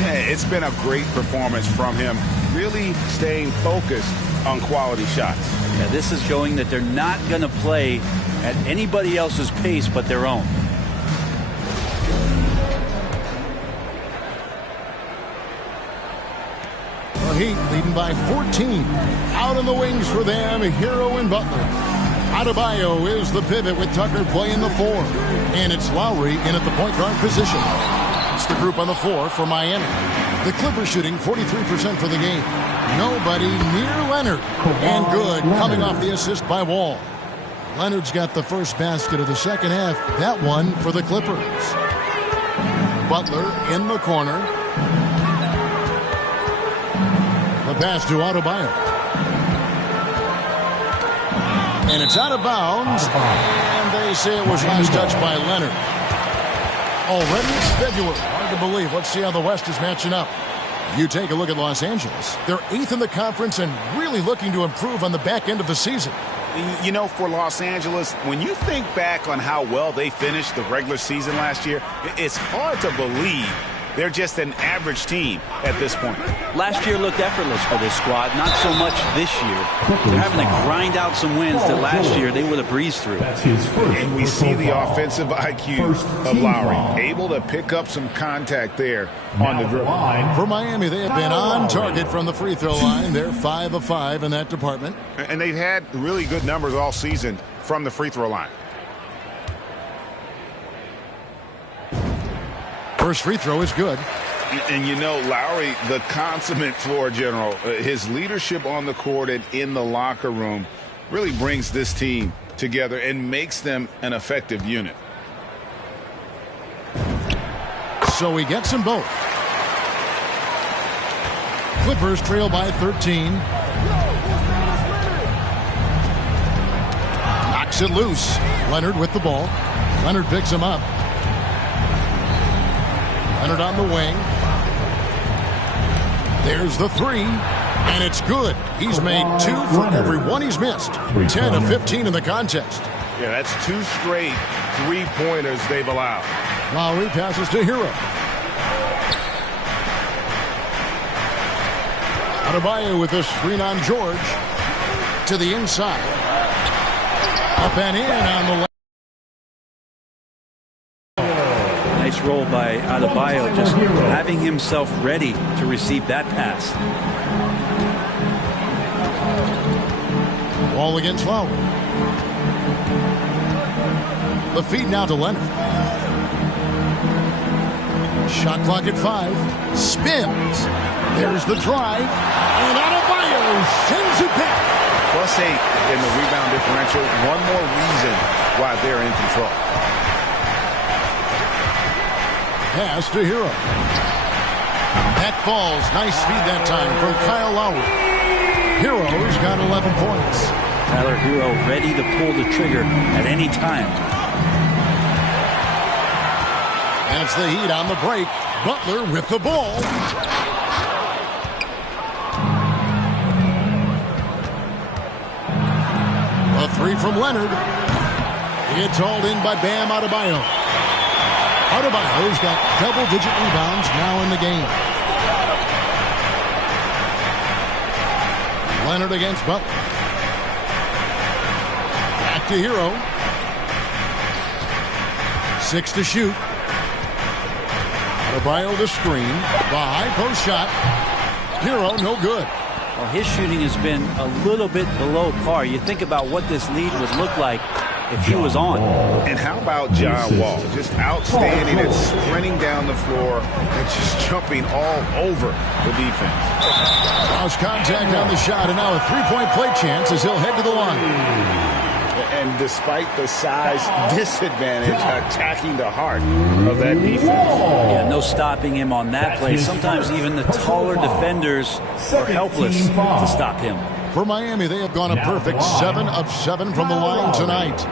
Yeah, it's been a great performance from him, really staying focused on quality shots. Yeah, this is showing that they're not going to play at anybody else's pace but their own. The Heat leading by 14. Out in the wings for them, Hero and Butler. Adebayo is the pivot with Tucker playing the 4. And it's Lowry in at the point guard position. It's the group on the floor for Miami. The Clippers shooting 43% for the game. Nobody near Leonard. And good coming off the assist by Wall. Leonard's got the first basket of the second half. That one for the Clippers. Butler in the corner. The pass to Adebayo. And it's out of bounds. And they say it was last touched by Leonard. Already it's February. Hard to believe. Let's see how the West is matching up. You take a look at Los Angeles. They're 8th in the conference and really looking to improve on the back end of the season. You know, for Los Angeles, when you think back on how well they finished the regular season last year, it's hard to believe they're just an average team at this point. Last year looked effortless for this squad, not so much this year. They're having to grind out some wins that last year they would have breezed through. And we see the offensive IQ of Lowry, able to pick up some contact there on the dribble. For Miami, they have been on target from the free throw line. They're 5 of 5 in that department. And they've had really good numbers all season from the free throw line. First free throw is good. And you know, Lowry, the consummate floor general, his leadership on the court and in the locker room really brings this team together and makes them an effective unit. So he gets them both. Clippers trail by 13. Knocks it loose. Leonard with the ball. Leonard picks him up. Leonard on the wing. There's the 3. And it's good. He's made 2 for every one he's missed. 10 of 15 in the contest. Yeah, that's 2 straight 3-pointers they've allowed. Lowry passes to Hero. Adebayo with a screen on George. To the inside. Up and in on the left. Nice roll by Adebayo, just having himself ready to receive that pass. Ball against Lowry. The feed now to Leonard. Shot clock at 5. Spins. There's the drive. And Adebayo sends it back. +8 in the rebound differential. One more reason why they're in control. Pass to Hero. That falls. Nice feed that time from Kyle Lowry. Hero's got 11 points. Tyler Hero ready to pull the trigger at any time. And it's the Heat on the break. Butler with the ball. A 3 from Leonard. It's hauled in by Bam Adebayo. Adebayo's got double-digit rebounds now in the game. Leonard against Butler. Back to Hero. 6 to shoot. Adebayo the screen. The high post shot. Hero no good. Well, his shooting has been a little bit below par. You think about what this lead would look like if he was on. And how about John Wall? Just outstanding at sprinting down the floor and just jumping all over the defense. Lost contact on the shot, and now a three-point play chance as he'll head to the line. And despite the size disadvantage, attacking the heart of that defense. Yeah, no stopping him on that play. Sometimes even the taller defenders are helpless to stop him. For Miami, they have gone a perfect 7 of 7 from the line tonight.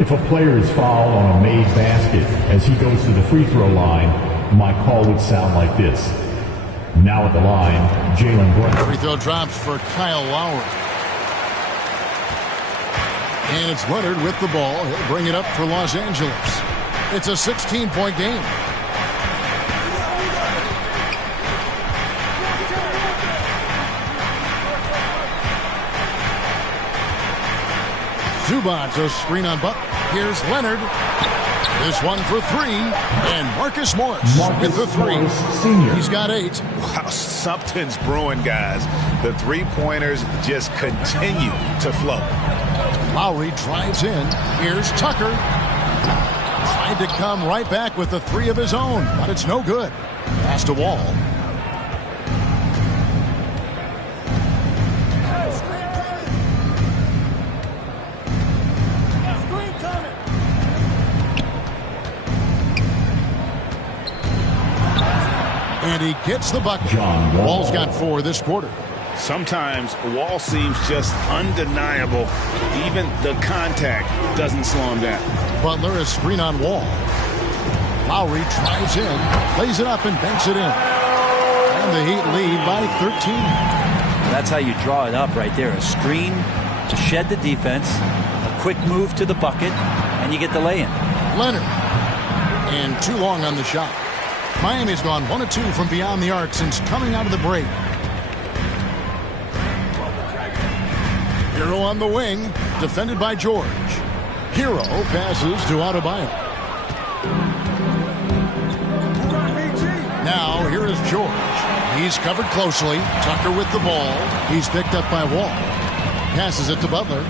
If a player is fouled on a made basket as he goes to the free throw line, my call would sound like this. Now at the line, Jaylen Brown. Free throw drops for Kyle Lowry. And it's Leonard with the ball. He'll bring it up for Los Angeles. It's a 16-point game. Zubac, a screen on Butler. Here's Leonard. This one for three. And Marcus Morris with the three. He's got 8. Wow, something's brewing, guys. The three-pointers just continue to flow. Lowry drives in. Here's Tucker. Tried to come right back with the 3 of his own, but it's no good. Pass to Wall. And he gets the bucket. Wall's got 4 this quarter. Sometimes Wall seems just undeniable. Even the contact doesn't slow him down. Butler is screen on Wall. Lowry drives in, lays it up and banks it in. And the Heat lead by 13. That's how you draw it up right there. A screen to shed the defense, a quick move to the bucket, and you get the lay-in. Leonard. And too long on the shot. Miami's gone 1 of 2 from beyond the arc since coming out of the break. Hero on the wing, defended by George. Hero passes to Adebayo. Now here is George. He's covered closely. Tucker with the ball. He's picked up by Wall. Passes it to Butler.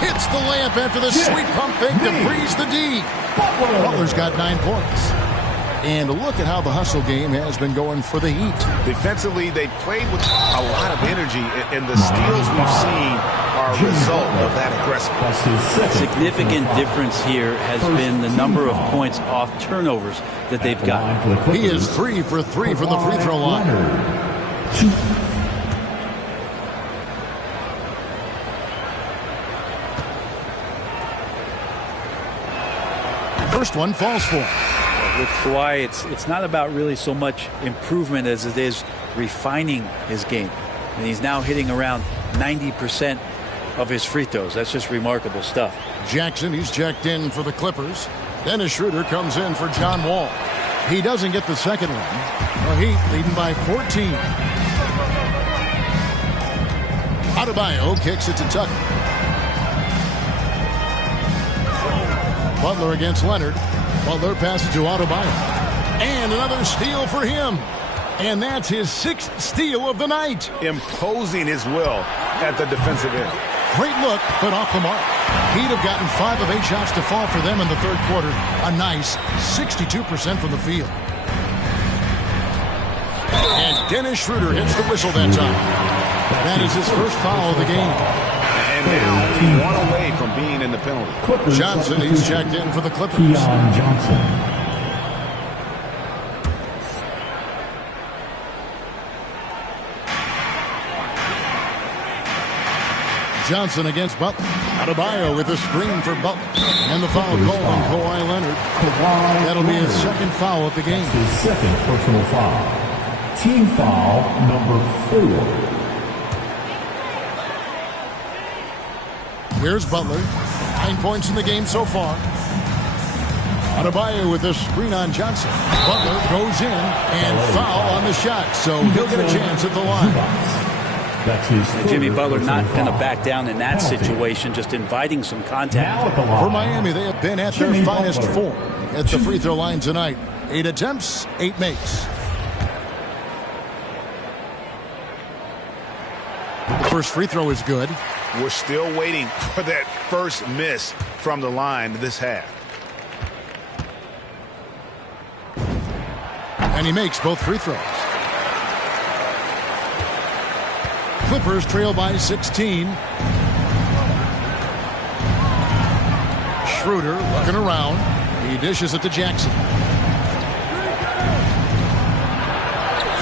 Hits the layup after the sweet pump fake to freeze the D. Butler's got 9 points. And look at how the hustle game has been going for the Heat. Defensively, they played with a lot of energy, and the steals we've seen are a result of that aggressiveness. A significant difference here has been the number of points off turnovers that they've gotten. He is 3 for 3 from the free throw line. First one falls for him. With Kawhi, it's not about really so much improvement as it is refining his game. And he's now hitting around 90% of his free throws. That's just remarkable stuff. Jackson, he's checked in for the Clippers. Dennis Schroeder comes in for John Wall. He doesn't get the second one. The Heat leading by 14. Adebayo kicks it to Tucker. Butler against Leonard. Butler passes to Adebayo. And another steal for him. And that's his 6th steal of the night. Imposing his will at the defensive end. Great look, but off the mark. He'd have gotten 5 of 8 shots to fall for them in the third quarter. A nice 62% from the field. And Dennis Schroeder hits the whistle that time. That is his first foul of the game. And now 1 away from being in the penalty. Johnson, he's checked in for the Clippers. Keon Johnson. Johnson against Butler. Adebayo with a screen for Butler. And the foul call on Kawhi Leonard. That'll be his 2nd foul of the game. His 2nd personal foul. Team foul number 4. Here's Butler. 9 points in the game so far. Adebayo with a screen on Johnson. Butler goes in and foul on the shot, so he'll get a chance at the line. That's his Jimmy Butler not going to back down in that situation, just inviting some contact. For Miami, they have been at their finest form at the free throw line tonight. 8 attempts, 8 makes. The first free throw is good. We're still waiting for that first miss from the line this half. And he makes both free throws. Clippers trail by 16. Schroeder looking around. He dishes it to Jackson.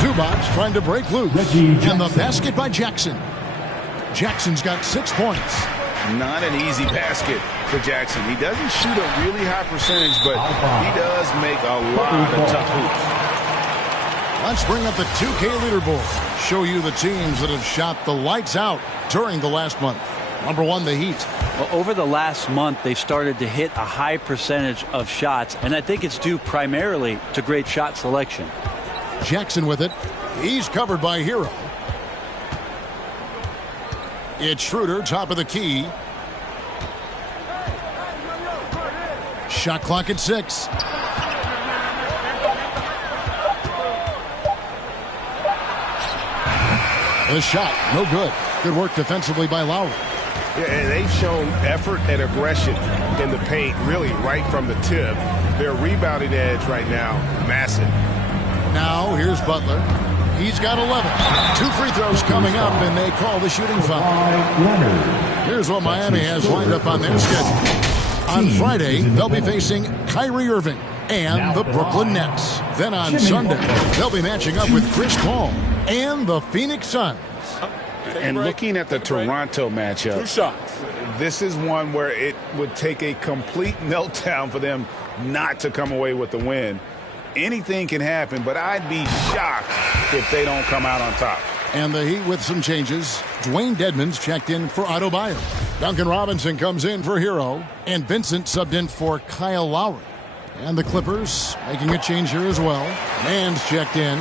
Zubac trying to break loose. And the basket by Jackson. Jackson's got 6 points. Not an easy basket for Jackson. He doesn't shoot a really high percentage, but he does make a lot of tough hoops. Let's bring up the 2K leaderboard. Show you the teams that have shot the lights out during the last month. Number 1, the Heat. Well, over the last month, they've started to hit a high percentage of shots, and I think it's due primarily to great shot selection. Jackson with it. He's covered by Hero. It's Schroeder, top of the key. Shot clock at 6. The shot, no good. Good work defensively by Lowry. Yeah, and they've shown effort and aggression in the paint, really right from the tip. Their rebounding edge right now, massive. Now, here's Butler. He's got 11. 2 free throws coming up, and they call the shooting foul. Here's what Miami has lined up on their schedule. On Friday, they'll be facing Kyrie Irving and the Brooklyn Nets. Then on Sunday, they'll be matching up with Chris Paul and the Phoenix Suns. And looking at the Toronto matchup, 2 shots. This is one where it would take a complete meltdown for them not to come away with the win. Anything can happen, but I'd be shocked if they don't come out on top. And the Heat with some changes. Dwayne Dedmon's checked in for Otto Bayer. Duncan Robinson comes in for Hero. And Vincent subbed in for Kyle Lowry. And the Clippers making a change here as well. Mann's checked in.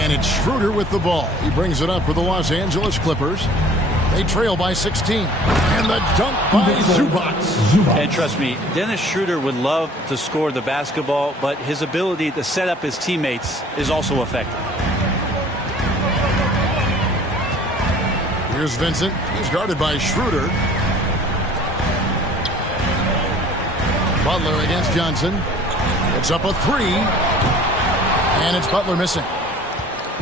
And it's Schroeder with the ball. He brings it up for the Los Angeles Clippers. They trail by 16. And the dunk by Zubac. And trust me, Dennis Schroeder would love to score the basketball, but his ability to set up his teammates is also effective. Here's Vincent. He's guarded by Schroeder. Butler against Johnson. It's up a 3. And it's Butler missing.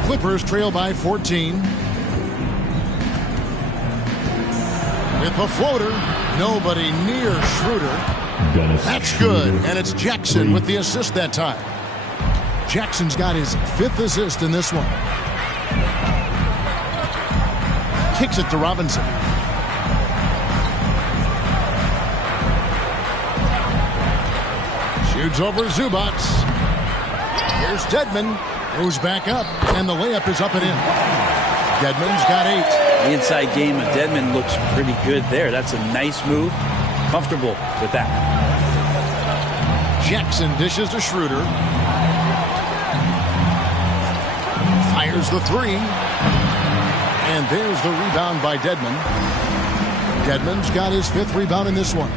Clippers trail by 14. With the floater, nobody near Schroeder. That's good, and it's Jackson with the assist that time. Jackson's got his 5th assist in this one. Kicks it to Robinson. Shoots over Zubac. Here's Dedmon. Goes back up, and the layup is up and in. Dedmon's got 8. The inside game of Dedmon looks pretty good there. That's a nice move. Comfortable with that. Jackson dishes to Schroeder. Fires the 3. And there's the rebound by Dedmon. Dedmon's got his 5th rebound in this one.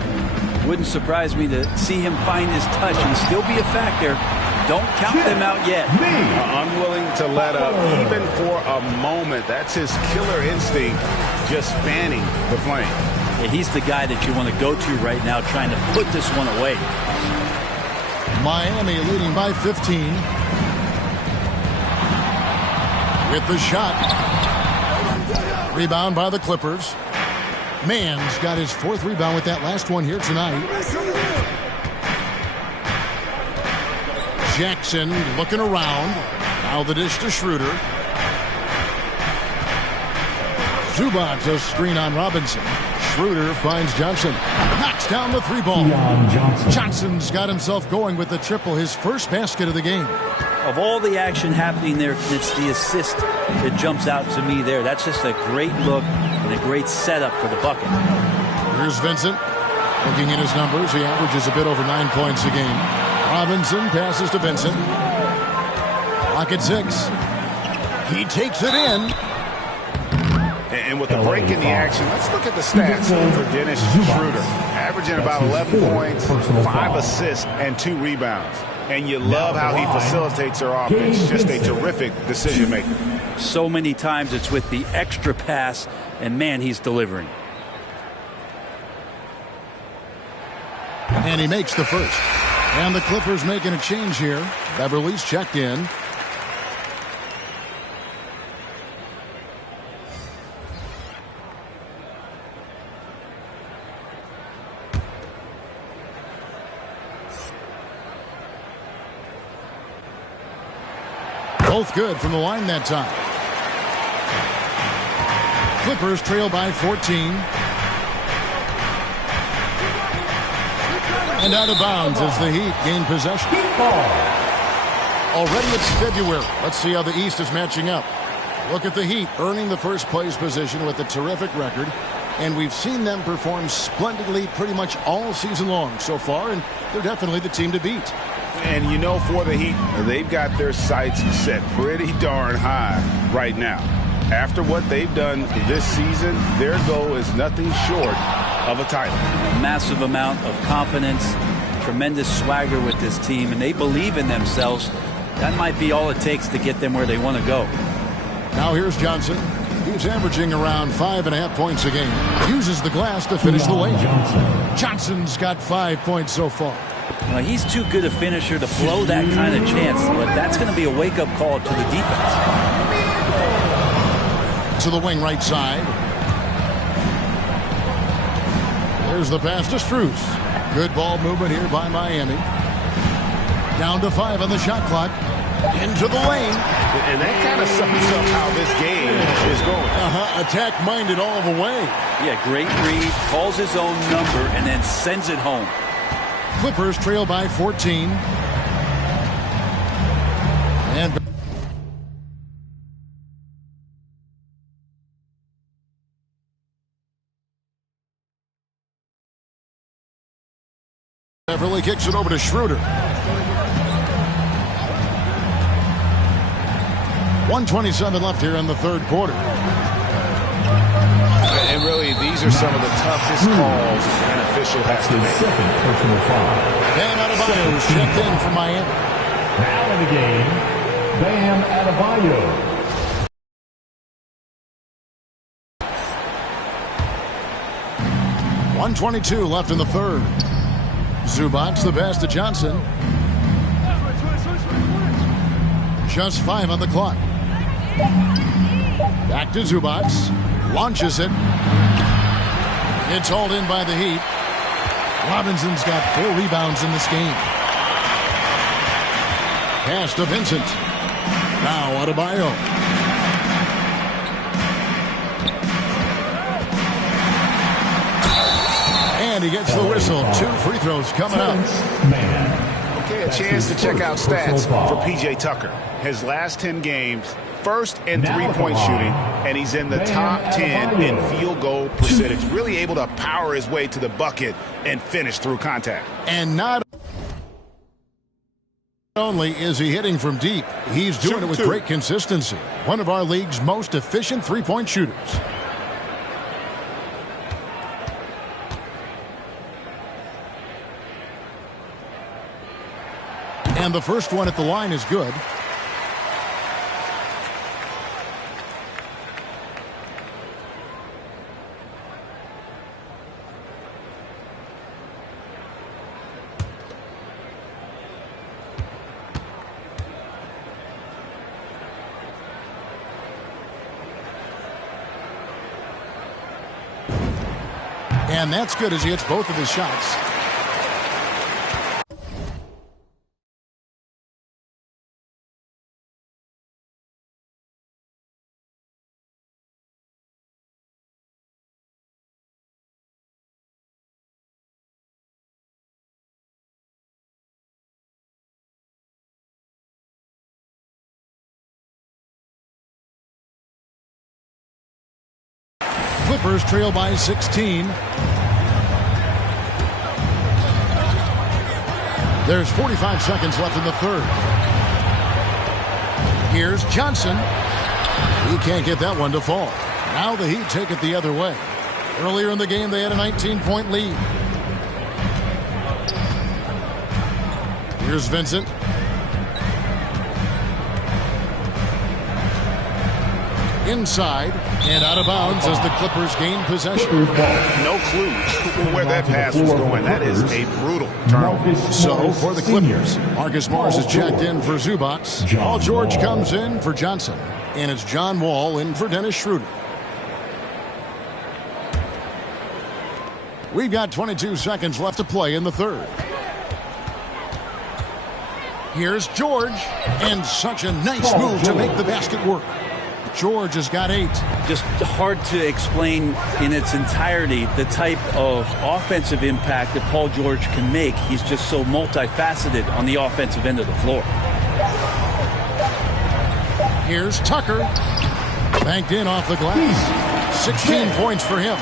Wouldn't surprise me to see him find his touch and still be a factor. Don't count them out yet. Unwilling to let up even for a moment. That's his killer instinct, just fanning the flame. Yeah, he's the guy that you want to go to right now, trying to put this one away. Miami leading by 15. With the shot. Rebound by the Clippers. Mann's got his 4th rebound with that last one here tonight. Jackson looking around. Now the dish to Schroeder. Zubac a screen on Robinson. Schroeder finds Johnson. Knocks down the 3-ball. Johnson's got himself going with the triple, his first basket of the game. Of all the action happening there, it's the assist that jumps out to me there. That's just a great look and a great setup for the bucket. Here's Vincent. Looking at his numbers, he averages a bit over 9 points a game. Robinson passes to Vincent. Clock at 6. He takes it in. And with the break in the action, let's look at the stats for Dennis Schroeder. Averaging about 11 points, 5 assists, and 2 rebounds. And you love how he facilitates their offense. Just a terrific decision maker. So many times it's with the extra pass, and man, he's delivering. And he makes the first. And the Clippers making a change here. Beverly's checked in. Both good from the line that time. Clippers trail by 14. And out of bounds as the Heat gain possession. Already it's February. Let's see how the East is matching up. Look at the Heat, earning the first place position with a terrific record. And we've seen them perform splendidly pretty much all season long so far, and they're definitely the team to beat. And you know, for the Heat, they've got their sights set pretty darn high right now. After what they've done this season, their goal is nothing short of a title. Massive amount of confidence, tremendous swagger with this team, and they believe in themselves. That might be all it takes to get them where they want to go. Now here's Johnson. He's averaging around 5.5 points a game. Uses the glass to finish the lane. Johnson's got 5 points so far. Well, he's too good a finisher to blow that kind of chance, but that's going to be a wake-up call to the defense. To the wing right side. There's the pass to Strus. Good ball movement here by Miami. Down to 5 on the shot clock. Into the lane. And that kind of sums up how this game is going. Attack-minded all the way. Yeah, great read. Calls his own number and then sends it home. Clippers trail by 14. And Beverly kicks it over to Schroeder. 1:27 left here in the third quarter. And really, these are some of the toughest calls an official has to make. Second personal foul. Bam Adebayo checked in for Miami. Now in the game, Bam Adebayo. .122 left in the third. Zubac the pass to Johnson. Just 5 on the clock. Back to Zubac. Launches it. It's hauled in by the Heat. Robinson's got 4 rebounds in this game. Pass to Vincent. Now Adebayo. And he gets the whistle. 2 free throws coming up. Okay, a chance to check out stats for P.J. Tucker. His last 10 games, first in three-point shooting, and he's in the top 10 in field goal percentage. Really able to power his way to the bucket and finish through contact. And not only is he hitting from deep, he's doing it with great consistency. One of our league's most efficient three-point shooters. And the first one at the line is good. And that's good as he hits both of his shots. Clippers trail by 16. There's 45 seconds left in the third. Here's Johnson. He can't get that one to fall. Now the Heat take it the other way. Earlier in the game, they had a 19-point lead. Here's Vincent. Inside and out of bounds as the Clippers gain possession. No clue where that pass was going. That is a brutal turnover. So for the Clippers, Marcus Morris is checked in for Zubac. Paul George comes in for Johnson. And it's John Wall in for Dennis Schroeder. We've got 22 seconds left to play in the third. Here's George. And such a nice move to make the basket work. George has got 8. Just hard to explain in its entirety the type of offensive impact that Paul George can make. He's just so multifaceted on the offensive end of the floor. Here's Tucker. Banked in off the glass. 16 points for him.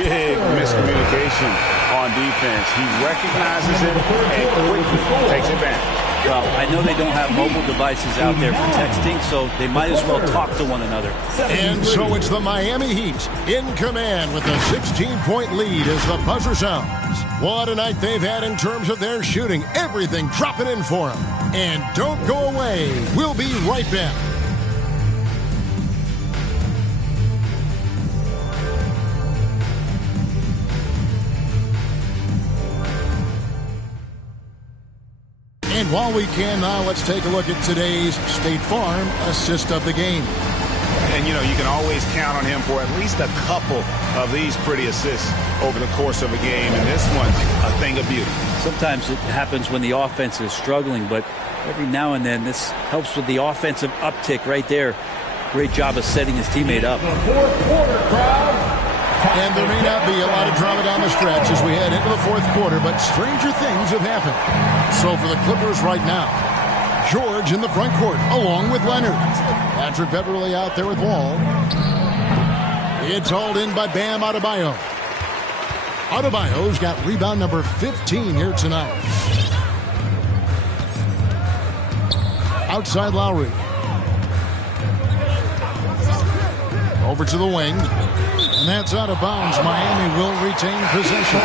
Big miscommunication on defense. He recognizes it and quickly takes it back. Well, I know they don't have mobile devices out there for texting, so they might as well talk to one another. And so it's the Miami Heat in command with a 16-point lead as the buzzer sounds. What a night they've had in terms of their shooting. Everything dropping in for them. And don't go away. We'll be right back. And while we can now, let's take a look at today's State Farm assist of the game. And, you know, you can always count on him for at least a couple of these pretty assists over the course of a game. And this one, a thing of beauty. Sometimes it happens when the offense is struggling, but every now and then this helps with the offensive uptick right there. Great job of setting his teammate up. Fourth quarter crowd. And there may not be a lot of drama down the stretch as we head into the fourth quarter, but stranger things have happened. So for the Clippers right now, George in the front court along with Leonard. Patrick Beverly out there with Wall. It's hauled in by Bam Adebayo. Adebayo's got rebound number 15 here tonight. Outside Lowry. Over to the wing. And that's out of bounds. Miami will retain possession.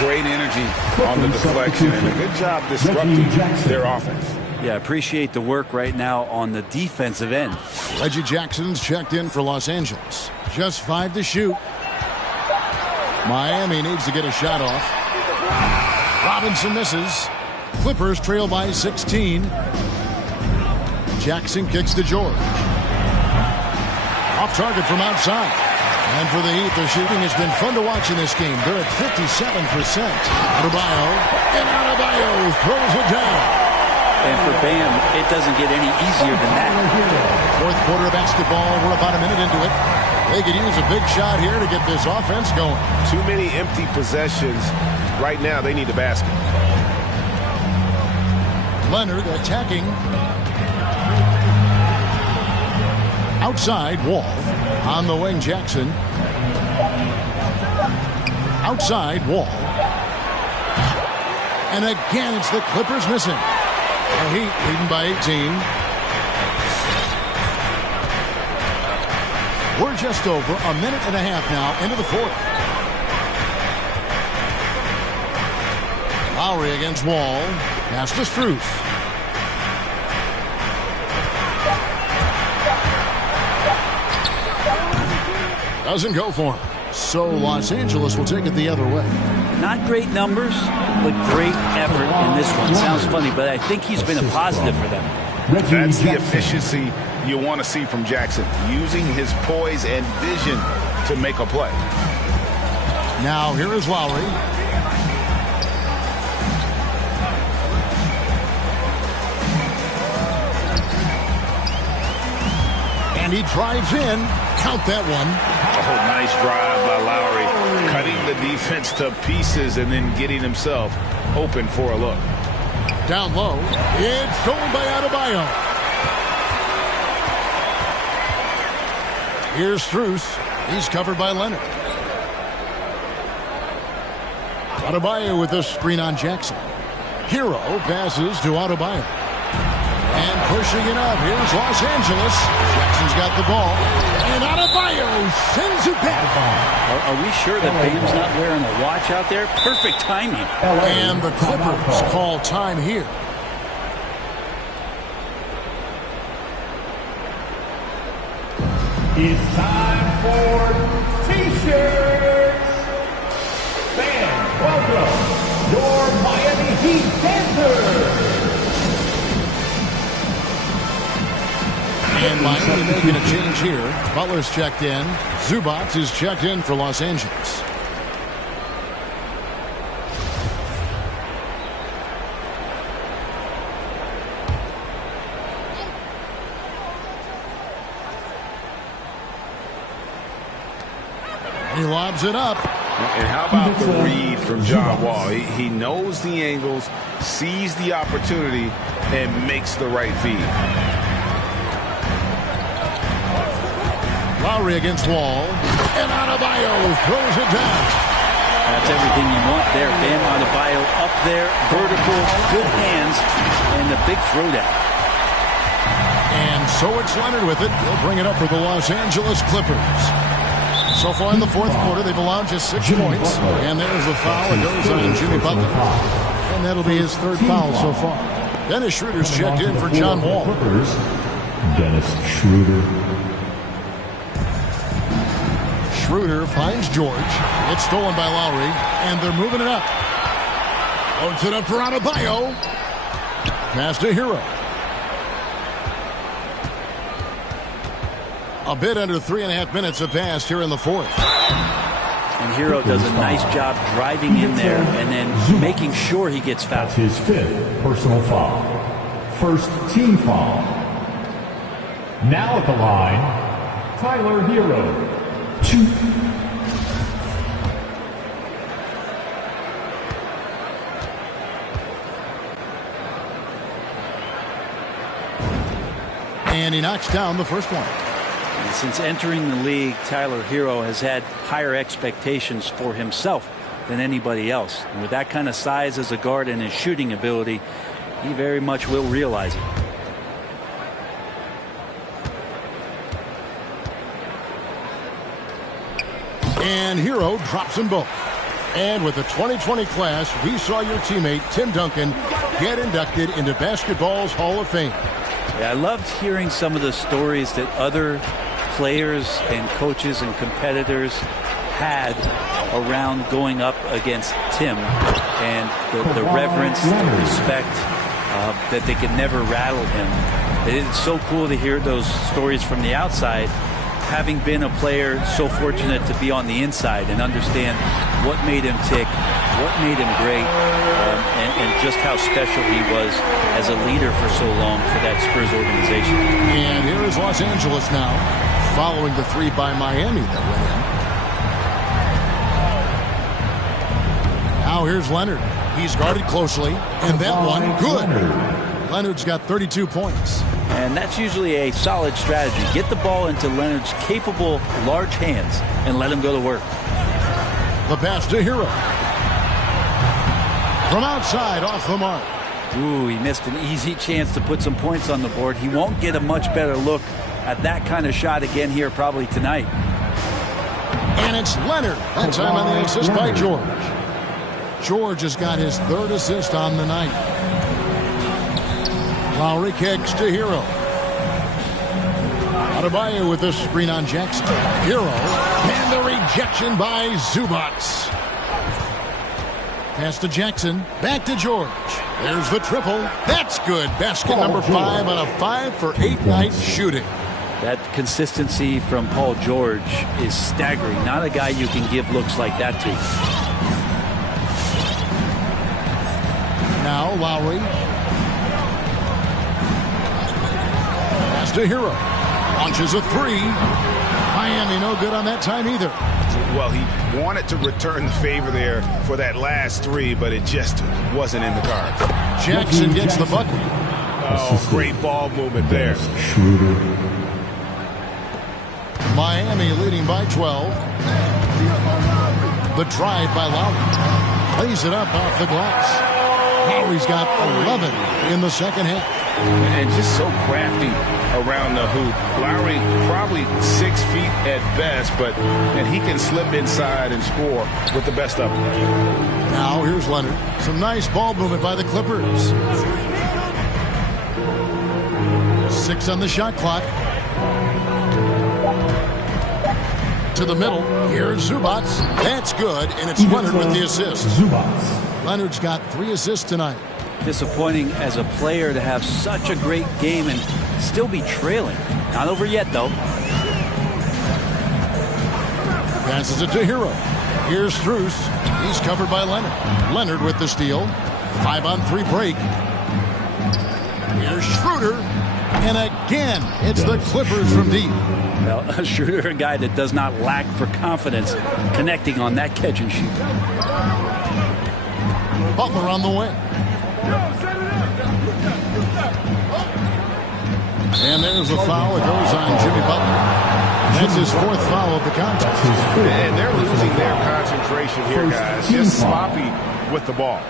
Great energy on the deflection and a good job disrupting their offense. Yeah, appreciate the work right now on the defensive end. Reggie Jackson's checked in for Los Angeles. Just 5 to shoot. Miami needs to get a shot off. Robinson misses. Clippers trail by 16. Jackson kicks to George. Off target from outside. And for the Heat, their shooting has been fun to watch in this game. They're at 57%. Adebayo, and Adebayo throws it down. And for Bam, it doesn't get any easier than that. Fourth quarter of basketball. We're about a minute into it. They could use a big shot here to get this offense going. Too many empty possessions. Right now, they need a basket. Leonard attacking. Outside, Wall. On the wing, Jackson. Outside, Wall. And again, it's the Clippers missing. The Heat leading by 18. We're just over a minute and a half now into the fourth. Lowry against Wall. Pass to Strus. Doesn't go for him. So Los Angeles will take it the other way. Not great numbers, but great effort in this one. Sounds funny, but I think he's been a positive for them. That's the efficiency you want to see from Jackson, using his poise and vision to make a play. Now here is Lowry. And he drives in. Count that one. Oh, nice drive by Lowry, cutting the defense to pieces and then getting himself open for a look. Down low, it's stolen by Adebayo. Here's Strus. He's covered by Leonard. Adebayo with a screen on Jackson. Hero passes to Adebayo. And pushing it up, here's Los Angeles. Jackson's got the ball. And Adebayo sends it back. Are we sure that Bam's not wearing a watch out there? Perfect timing. And the Clippers call time here. It's time for T-shirts. Fans, welcome your Miami Heat dancers. And Miami making a change here. Butler's checked in. Zubac is checked in for Los Angeles. He lobs it up. And how about the read from John Wall? He knows the angles, sees the opportunity, and makes the right feed. Lowry against Wall. And Adebayo throws it down. That's everything you want there. Bam Adebayo up there, vertical, good hands, and the big throwdown. And so it's Leonard with it. He'll bring it up for the Los Angeles Clippers. So far in the fourth quarter, they've allowed just 6 points. And there's the foul. It goes on Jimmy Butler. And that'll be his third foul so far. Dennis Schroeder's checked in for John Wall. Dennis Schroeder. Schroeder finds George. It's stolen by Lowry. And they're moving it up. Loads it up for Adebayo. Pass to Hero. A bit under 3.5 minutes have passed here in the fourth. And Hero does a nice job driving in there and then making sure he gets fouled. That's his 5th personal foul. First team foul. Now at the line, Tyler Hero. 2. And he knocks down the first one. And since entering the league, Tyler Hero has had higher expectations for himself than anybody else. And with that kind of size as a guard and his shooting ability, he very much will realize it. And Hero drops them both. And with the 2020 class, we saw your teammate Tim Duncan get inducted into basketball's Hall of Fame. Yeah, I loved hearing some of the stories that other players and coaches and competitors had around going up against Tim, and the reverence, the respect, that they could never rattle him. It's so cool to hear those stories from the outside, having been a player so fortunate to be on the inside and understand what made him tick, what made him great, and just how special he was as a leader for so long for that Spurs organization. And here is Los Angeles now, following the 3 by Miami that went in. Now here's Leonard. He's guarded closely, and that one, good. Leonard's got 32 points. And that's usually a solid strategy. Get the ball into Leonard's capable, large hands and let him go to work. The pass to Hero. From outside, off the mark. Ooh, he missed an easy chance to put some points on the board. He won't get a much better look at that kind of shot again here probably tonight. And it's Leonard. That time on the assist by George. George has got his 3rd assist on the night. Lowry kicks to Hero. Adebayo with the screen on Jackson. Hero. And the rejection by Zubac. Pass to Jackson. Back to George. There's the triple. That's good. Basket number 5 on a 5 for 8 night shooting. That consistency from Paul George is staggering. Not a guy you can give looks like that to. Now Lowry. Pass to Hero. Launches a 3. Miami no good on that time either. Well, he wanted to return the favor there for that last 3, but it just wasn't in the cards. Jackson gets the bucket. Oh, great ball movement there. Schroeder. Miami leading by 12. The drive by Lowry. Lays it up off the glass. Lowry's got 11 in the second half. And just so crafty around the hoop. Lowry probably 6 feet at best, and he can slip inside and score with the best of them. Now here's Leonard. Some nice ball movement by the Clippers. 6 on the shot clock. To the middle. Here's Zubac. That's good, and it's Leonard with the assist. Zubac. Leonard's got 3 assists tonight. Disappointing as a player to have such a great game and still be trailing. Not over yet, though. Passes it to Hero. Here's Strus. He's covered by Leonard. Leonard with the steal. 5-on-3 break. Here's Schroeder. And again, it's the Clippers from deep. Well, Schroeder, a guy that does not lack for confidence, connecting on that catch and shoot. Butler on the wing. And there's a foul. It goes on Jimmy Butler. That's his fourth foul of the contest. And they're losing their concentration here, guys. Just sloppy with the ball.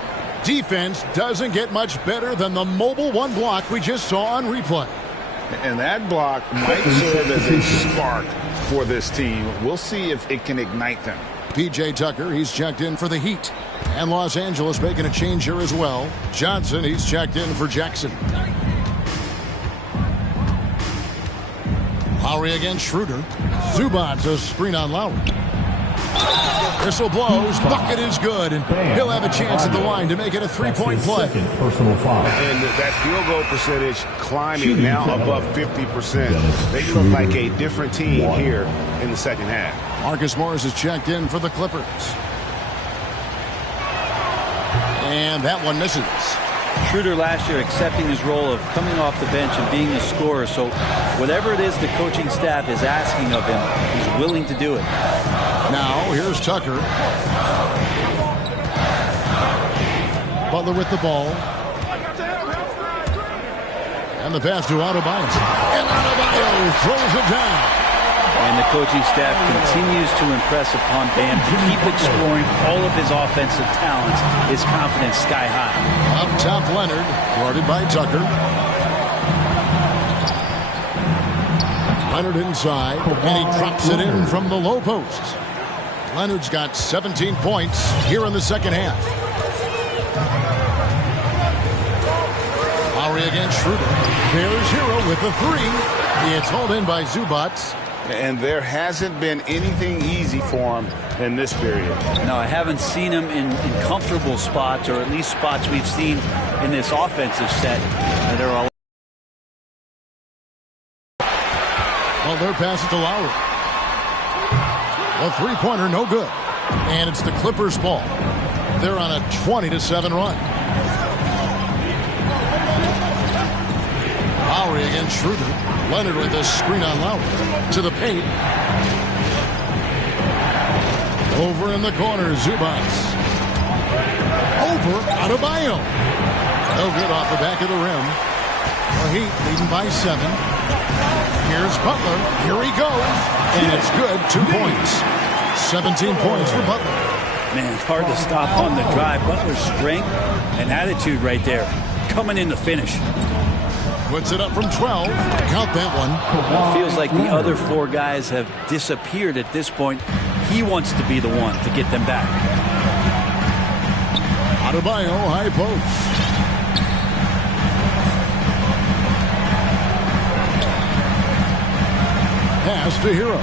Defense doesn't get much better than the mobile one block we just saw on replay. And that block might serve as a spark for this team. We'll see if it can ignite them. P.J. Tucker, he's checked in for the Heat. And Los Angeles making a change here as well. Johnson, he's checked in for Jackson. Lowry against Schroeder. Zubats a screen on Lowry. Whistle blows. Bucket is good. And he'll have a chance at the line to make it a three-point play. Personal foul. And that field goal percentage climbing now above 50%. They look like a different team here in the second half. Marcus Morris is checked in for the Clippers. And that one misses. Schroeder last year accepting his role of coming off the bench and being a scorer. So whatever it is the coaching staff is asking of him, he's willing to do it. Now here's Tucker. Butler with the ball. And the pass to Adebayo. And Adebayo throws it down. And the coaching staff continues to impress upon Bam to keep exploring all of his offensive talents. His confidence sky high. Up top, Leonard, guarded by Tucker. Leonard inside, and he drops it in from the low post. Leonard's got 17 points here in the second half. Lowry against Schroeder. There's Hero with the three. It's hauled in by Zubats. And there hasn't been anything easy for him in this period. No, I haven't seen him in comfortable spots, or at least spots we've seen in this offensive set that are all. Well, their pass it to Lowry. A three-pointer, no good. And it's the Clippers' ball. They're on a 20-7 run. Lowry against Schroeder. Leonard with a screen on Lowry. To the paint. Over in the corner, Zubats. Over Adebayo. No good off the back of the rim. The Heat leading by 7. Here's Butler. Here he goes. And it's good. 2 points. 17 points for Butler. Man, it's hard to stop on the drive. Butler's strength and attitude right there. Coming in to finish. Puts it up from 12. Count that one. It feels like the other four guys have disappeared at this point. He wants to be the one to get them back. Adebayo, high post. Pass to Hero.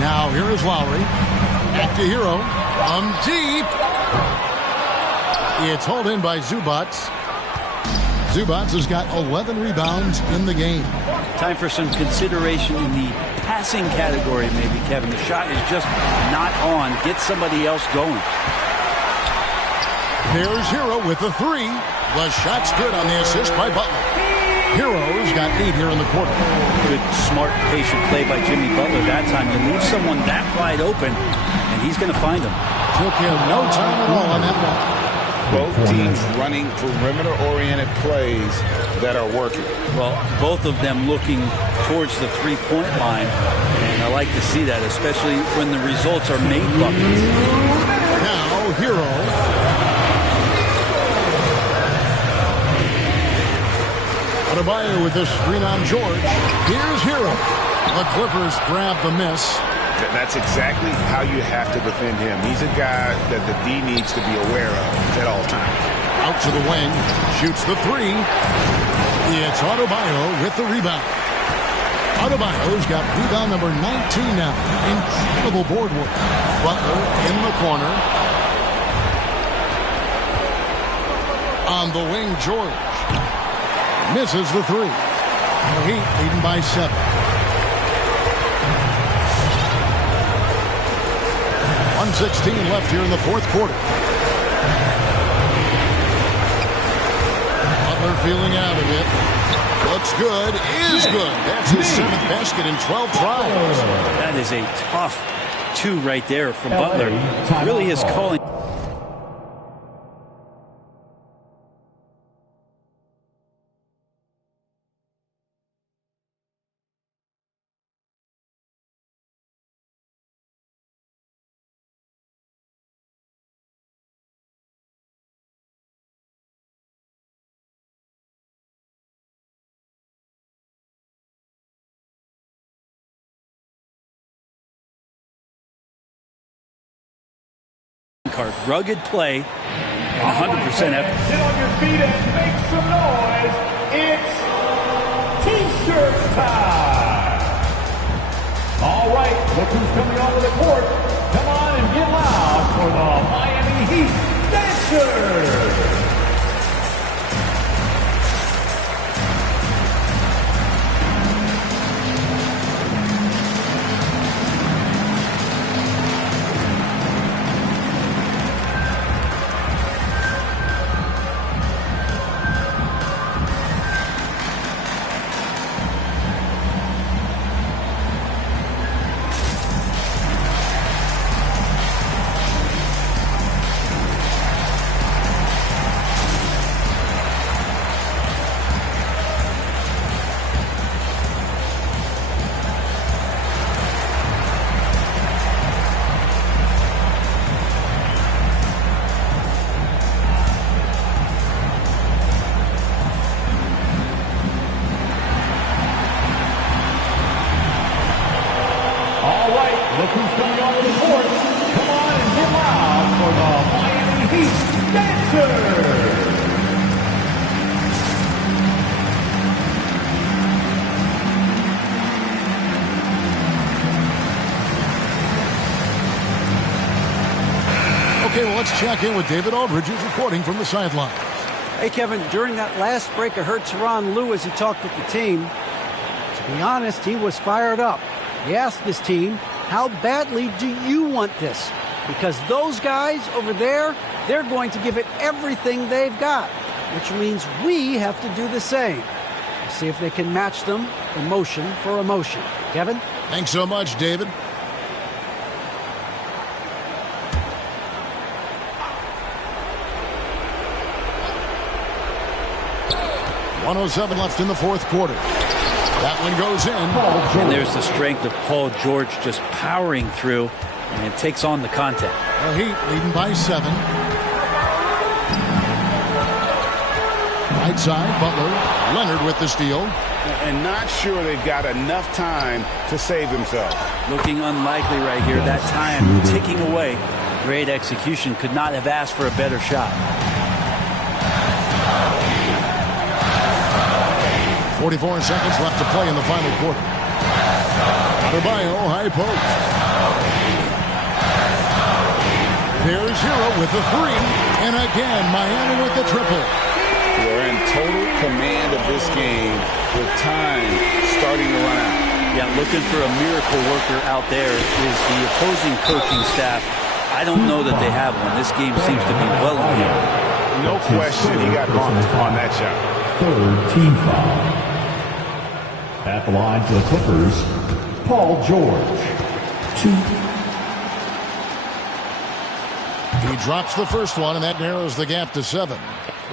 Now here is Lowry. Back to Hero. From deep. It's hauled in by Zubats. Zubats has got 11 rebounds in the game. Time for some consideration in the passing category, maybe, Kevin. The shot is just not on. Get somebody else going. There's Hero with the three. The shot's good on the assist by Butler. Hero's got 8 here in the quarter. Good, smart, patient play by Jimmy Butler. That time you leave someone that wide open, and he's going to find him. Took him no time at all on that one. Both teams running perimeter-oriented plays that are working. Well, both of them looking towards the three-point line, and I like to see that, especially when the results are made buckets. Now, Hero. Adebayo with the screen on George. Here's Hero. The Clippers grab the miss. That's exactly how you have to defend him. He's a guy that the D needs to be aware of at all times. Out to the wing. Shoots the three. It's Adebayo with the rebound. Adebayo's got rebound number 19 now. Incredible board work. Butler in the corner. On the wing, George. Misses the three. The Heat leading by 7. 1:16 left here in the fourth quarter. Butler feeling out of it. Looks good. Is good. That's his 7th basket in 12 tries. That is a tough 2 right there from Butler. Really is calling. card. Rugged play and 100% effort. Get on your feet and make some noise. It's T-shirt time. All right, look who's coming onto the court. Come on and get loud for the Miami Heat Dancers. Look who's coming onto the court. Come on and get loud for the Miami Heat Dancers. Okay, well, let's check in with David Aldridge, who's reporting from the sidelines. Hey, Kevin, during that last break, I heard Tyronn Lue as he talked with the team. To be honest, he was fired up. He asked his team, how badly do you want this? Because those guys over there, they're going to give it everything they've got, which means we have to do the same. We'll see if they can match them emotion for emotion. Kevin? Thanks so much, David. .107 left in the fourth quarter. That one goes in. And there's the strength of Paul George just powering through, and it takes on the contact. The Heat leading by 7. Right side, Butler. Leonard with the steal. And not sure they've got enough time to save themselves. Looking unlikely right here. That time ticking away. Great execution. Could not have asked for a better shot. 44 seconds left to play in the final quarter. Adebayo, high post. There's Hero with the 3. And again, Miami with the triple. We're in total command of this game with time starting to run out. Yeah, looking for a miracle worker out there is the opposing coaching staff. I don't know that they have one. This game seems to be well in hand. No question he got bumped on that shot. Third team foul. At the line for the Clippers, Paul George. 2. He drops the first one, and that narrows the gap to 7.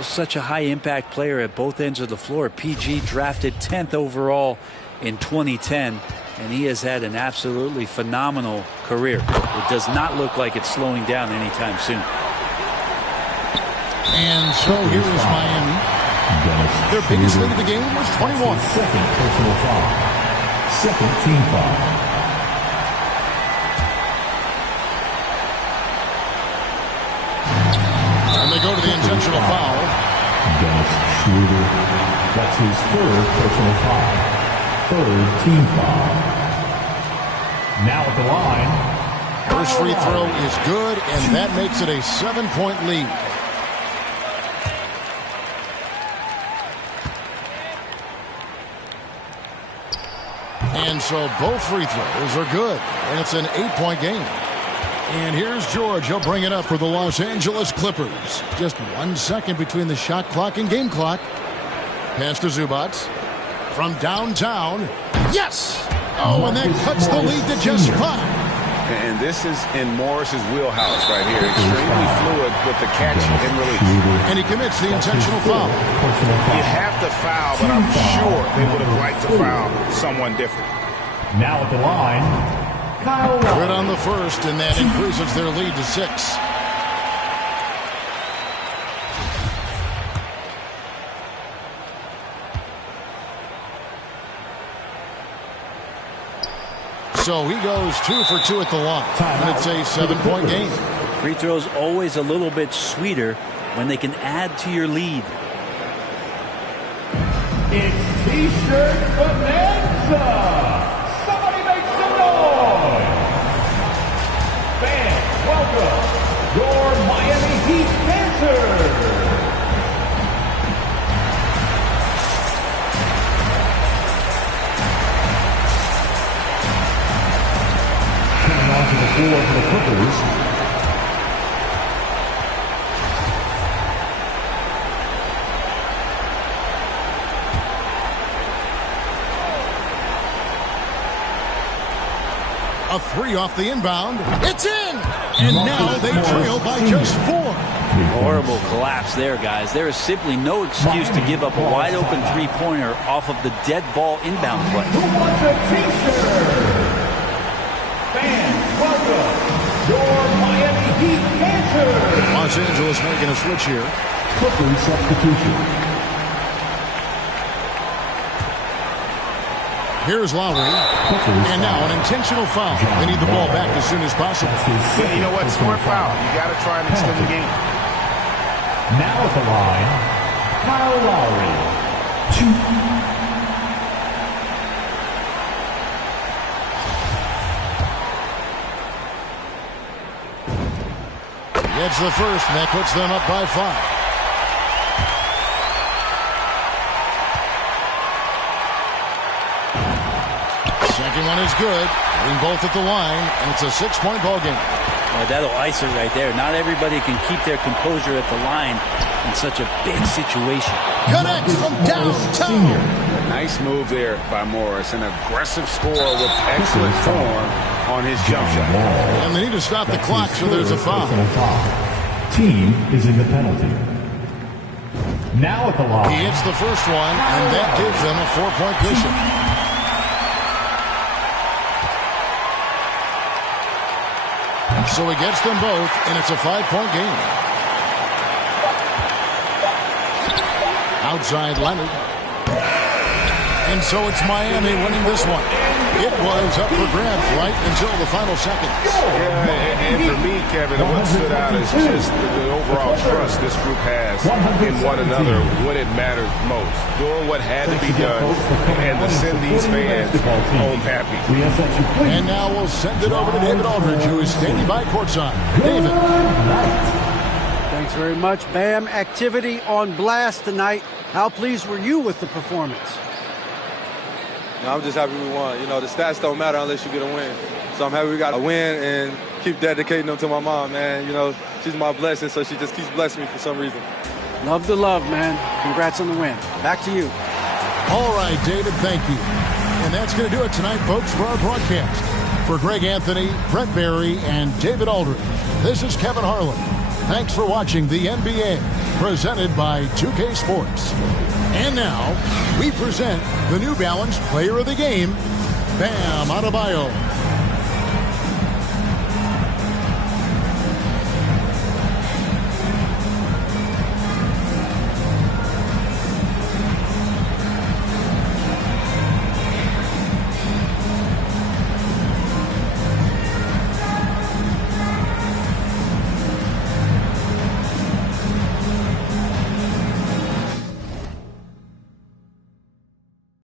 Such a high-impact player at both ends of the floor. PG drafted 10th overall in 2010, and he has had an absolutely phenomenal career. It does not look like it's slowing down anytime soon. And so here is Miami. Their biggest lead of the game was 21. Second personal foul. Second team foul. And they go to the intentional foul. Dennis Schroeder. That's his third personal foul. Third team foul. Now at the line. First free throw is good, and that makes it a 7-point lead. And so both free throws are good, and it's an 8-point game. And here's George. He'll bring it up for the Los Angeles Clippers. Just 1 second between the shot clock and game clock. Pass to Zubac. From downtown. Yes! Oh, and that cuts the lead to just 5. And this is in Morris's wheelhouse right here. Extremely fluid with the catch and release. And he commits the intentional foul. You have to foul, but I'm sure they would have liked to foul someone different. Now at the line, Kyle Lowry. Good on the first, and that increases their lead to 6. So he goes 2 for 2 at the line, and it's a 7-point game. Free throws always a little bit sweeter when they can add to your lead. It's T-shirt bonanza. Somebody make some noise. Fans, welcome your Miami Heat Dancers. Coming onto the floor for the Clippers. A three off the inbound. It's in! And now they trail by just 4. Horrible collapse there, guys. There is simply no excuse to give up a wide-open three-pointer off of the dead ball inbound play. Who wants a T-shirt? Fans, welcome your Miami Heat Dancers. Los Angeles making a switch here. Clippers substitution. Here's Lowry. And now an intentional foul. They need the ball back as soon as possible. Yeah, you know what? Smart foul. You got to try and extend the game. Now at the line, Kyle Lowry. 2. Gets the first, and that puts them up by 5. Second one is good. Getting both at the line, and it's a 6-point ball game. Well, that'll ice it right there. Not everybody can keep their composure at the line in such a big situation. Connects from downtown. Nice move there by Morris. An aggressive score with excellent form on his jump shot. And they need to stop the clock, so there's a foul. Team is in the penalty. Now at the line. He hits the first one, and that gives them a 4-point cushion. So he gets them both, and it's a 5-point game. Outside Leonard. And so it's Miami winning this one. It was up for grabs right until the final seconds. Yeah, and for me, Kevin, what stood out is just the overall trust this group has in one another when it mattered most. Doing what had to be done and to send these fans home happy. And now we'll send it over to David Aldridge, who is standing by courtside. David. Thanks very much, Bam. Activity on blast tonight. How pleased were you with the performance? I'm just happy we won. You know, the stats don't matter unless you get a win. So I'm happy we got a win and keep dedicating them to my mom, man. You know, she's my blessing, so she just keeps blessing me for some reason. Love the love, man. Congrats on the win. Back to you. All right, David, thank you. And that's going to do it tonight, folks, for our broadcast. For Greg Anthony, Brett Barry, and David Aldridge, this is Kevin Harlan. Thanks for watching the NBA, presented by 2K Sports. And now, we present the New Balance Player of the Game, Bam Adebayo.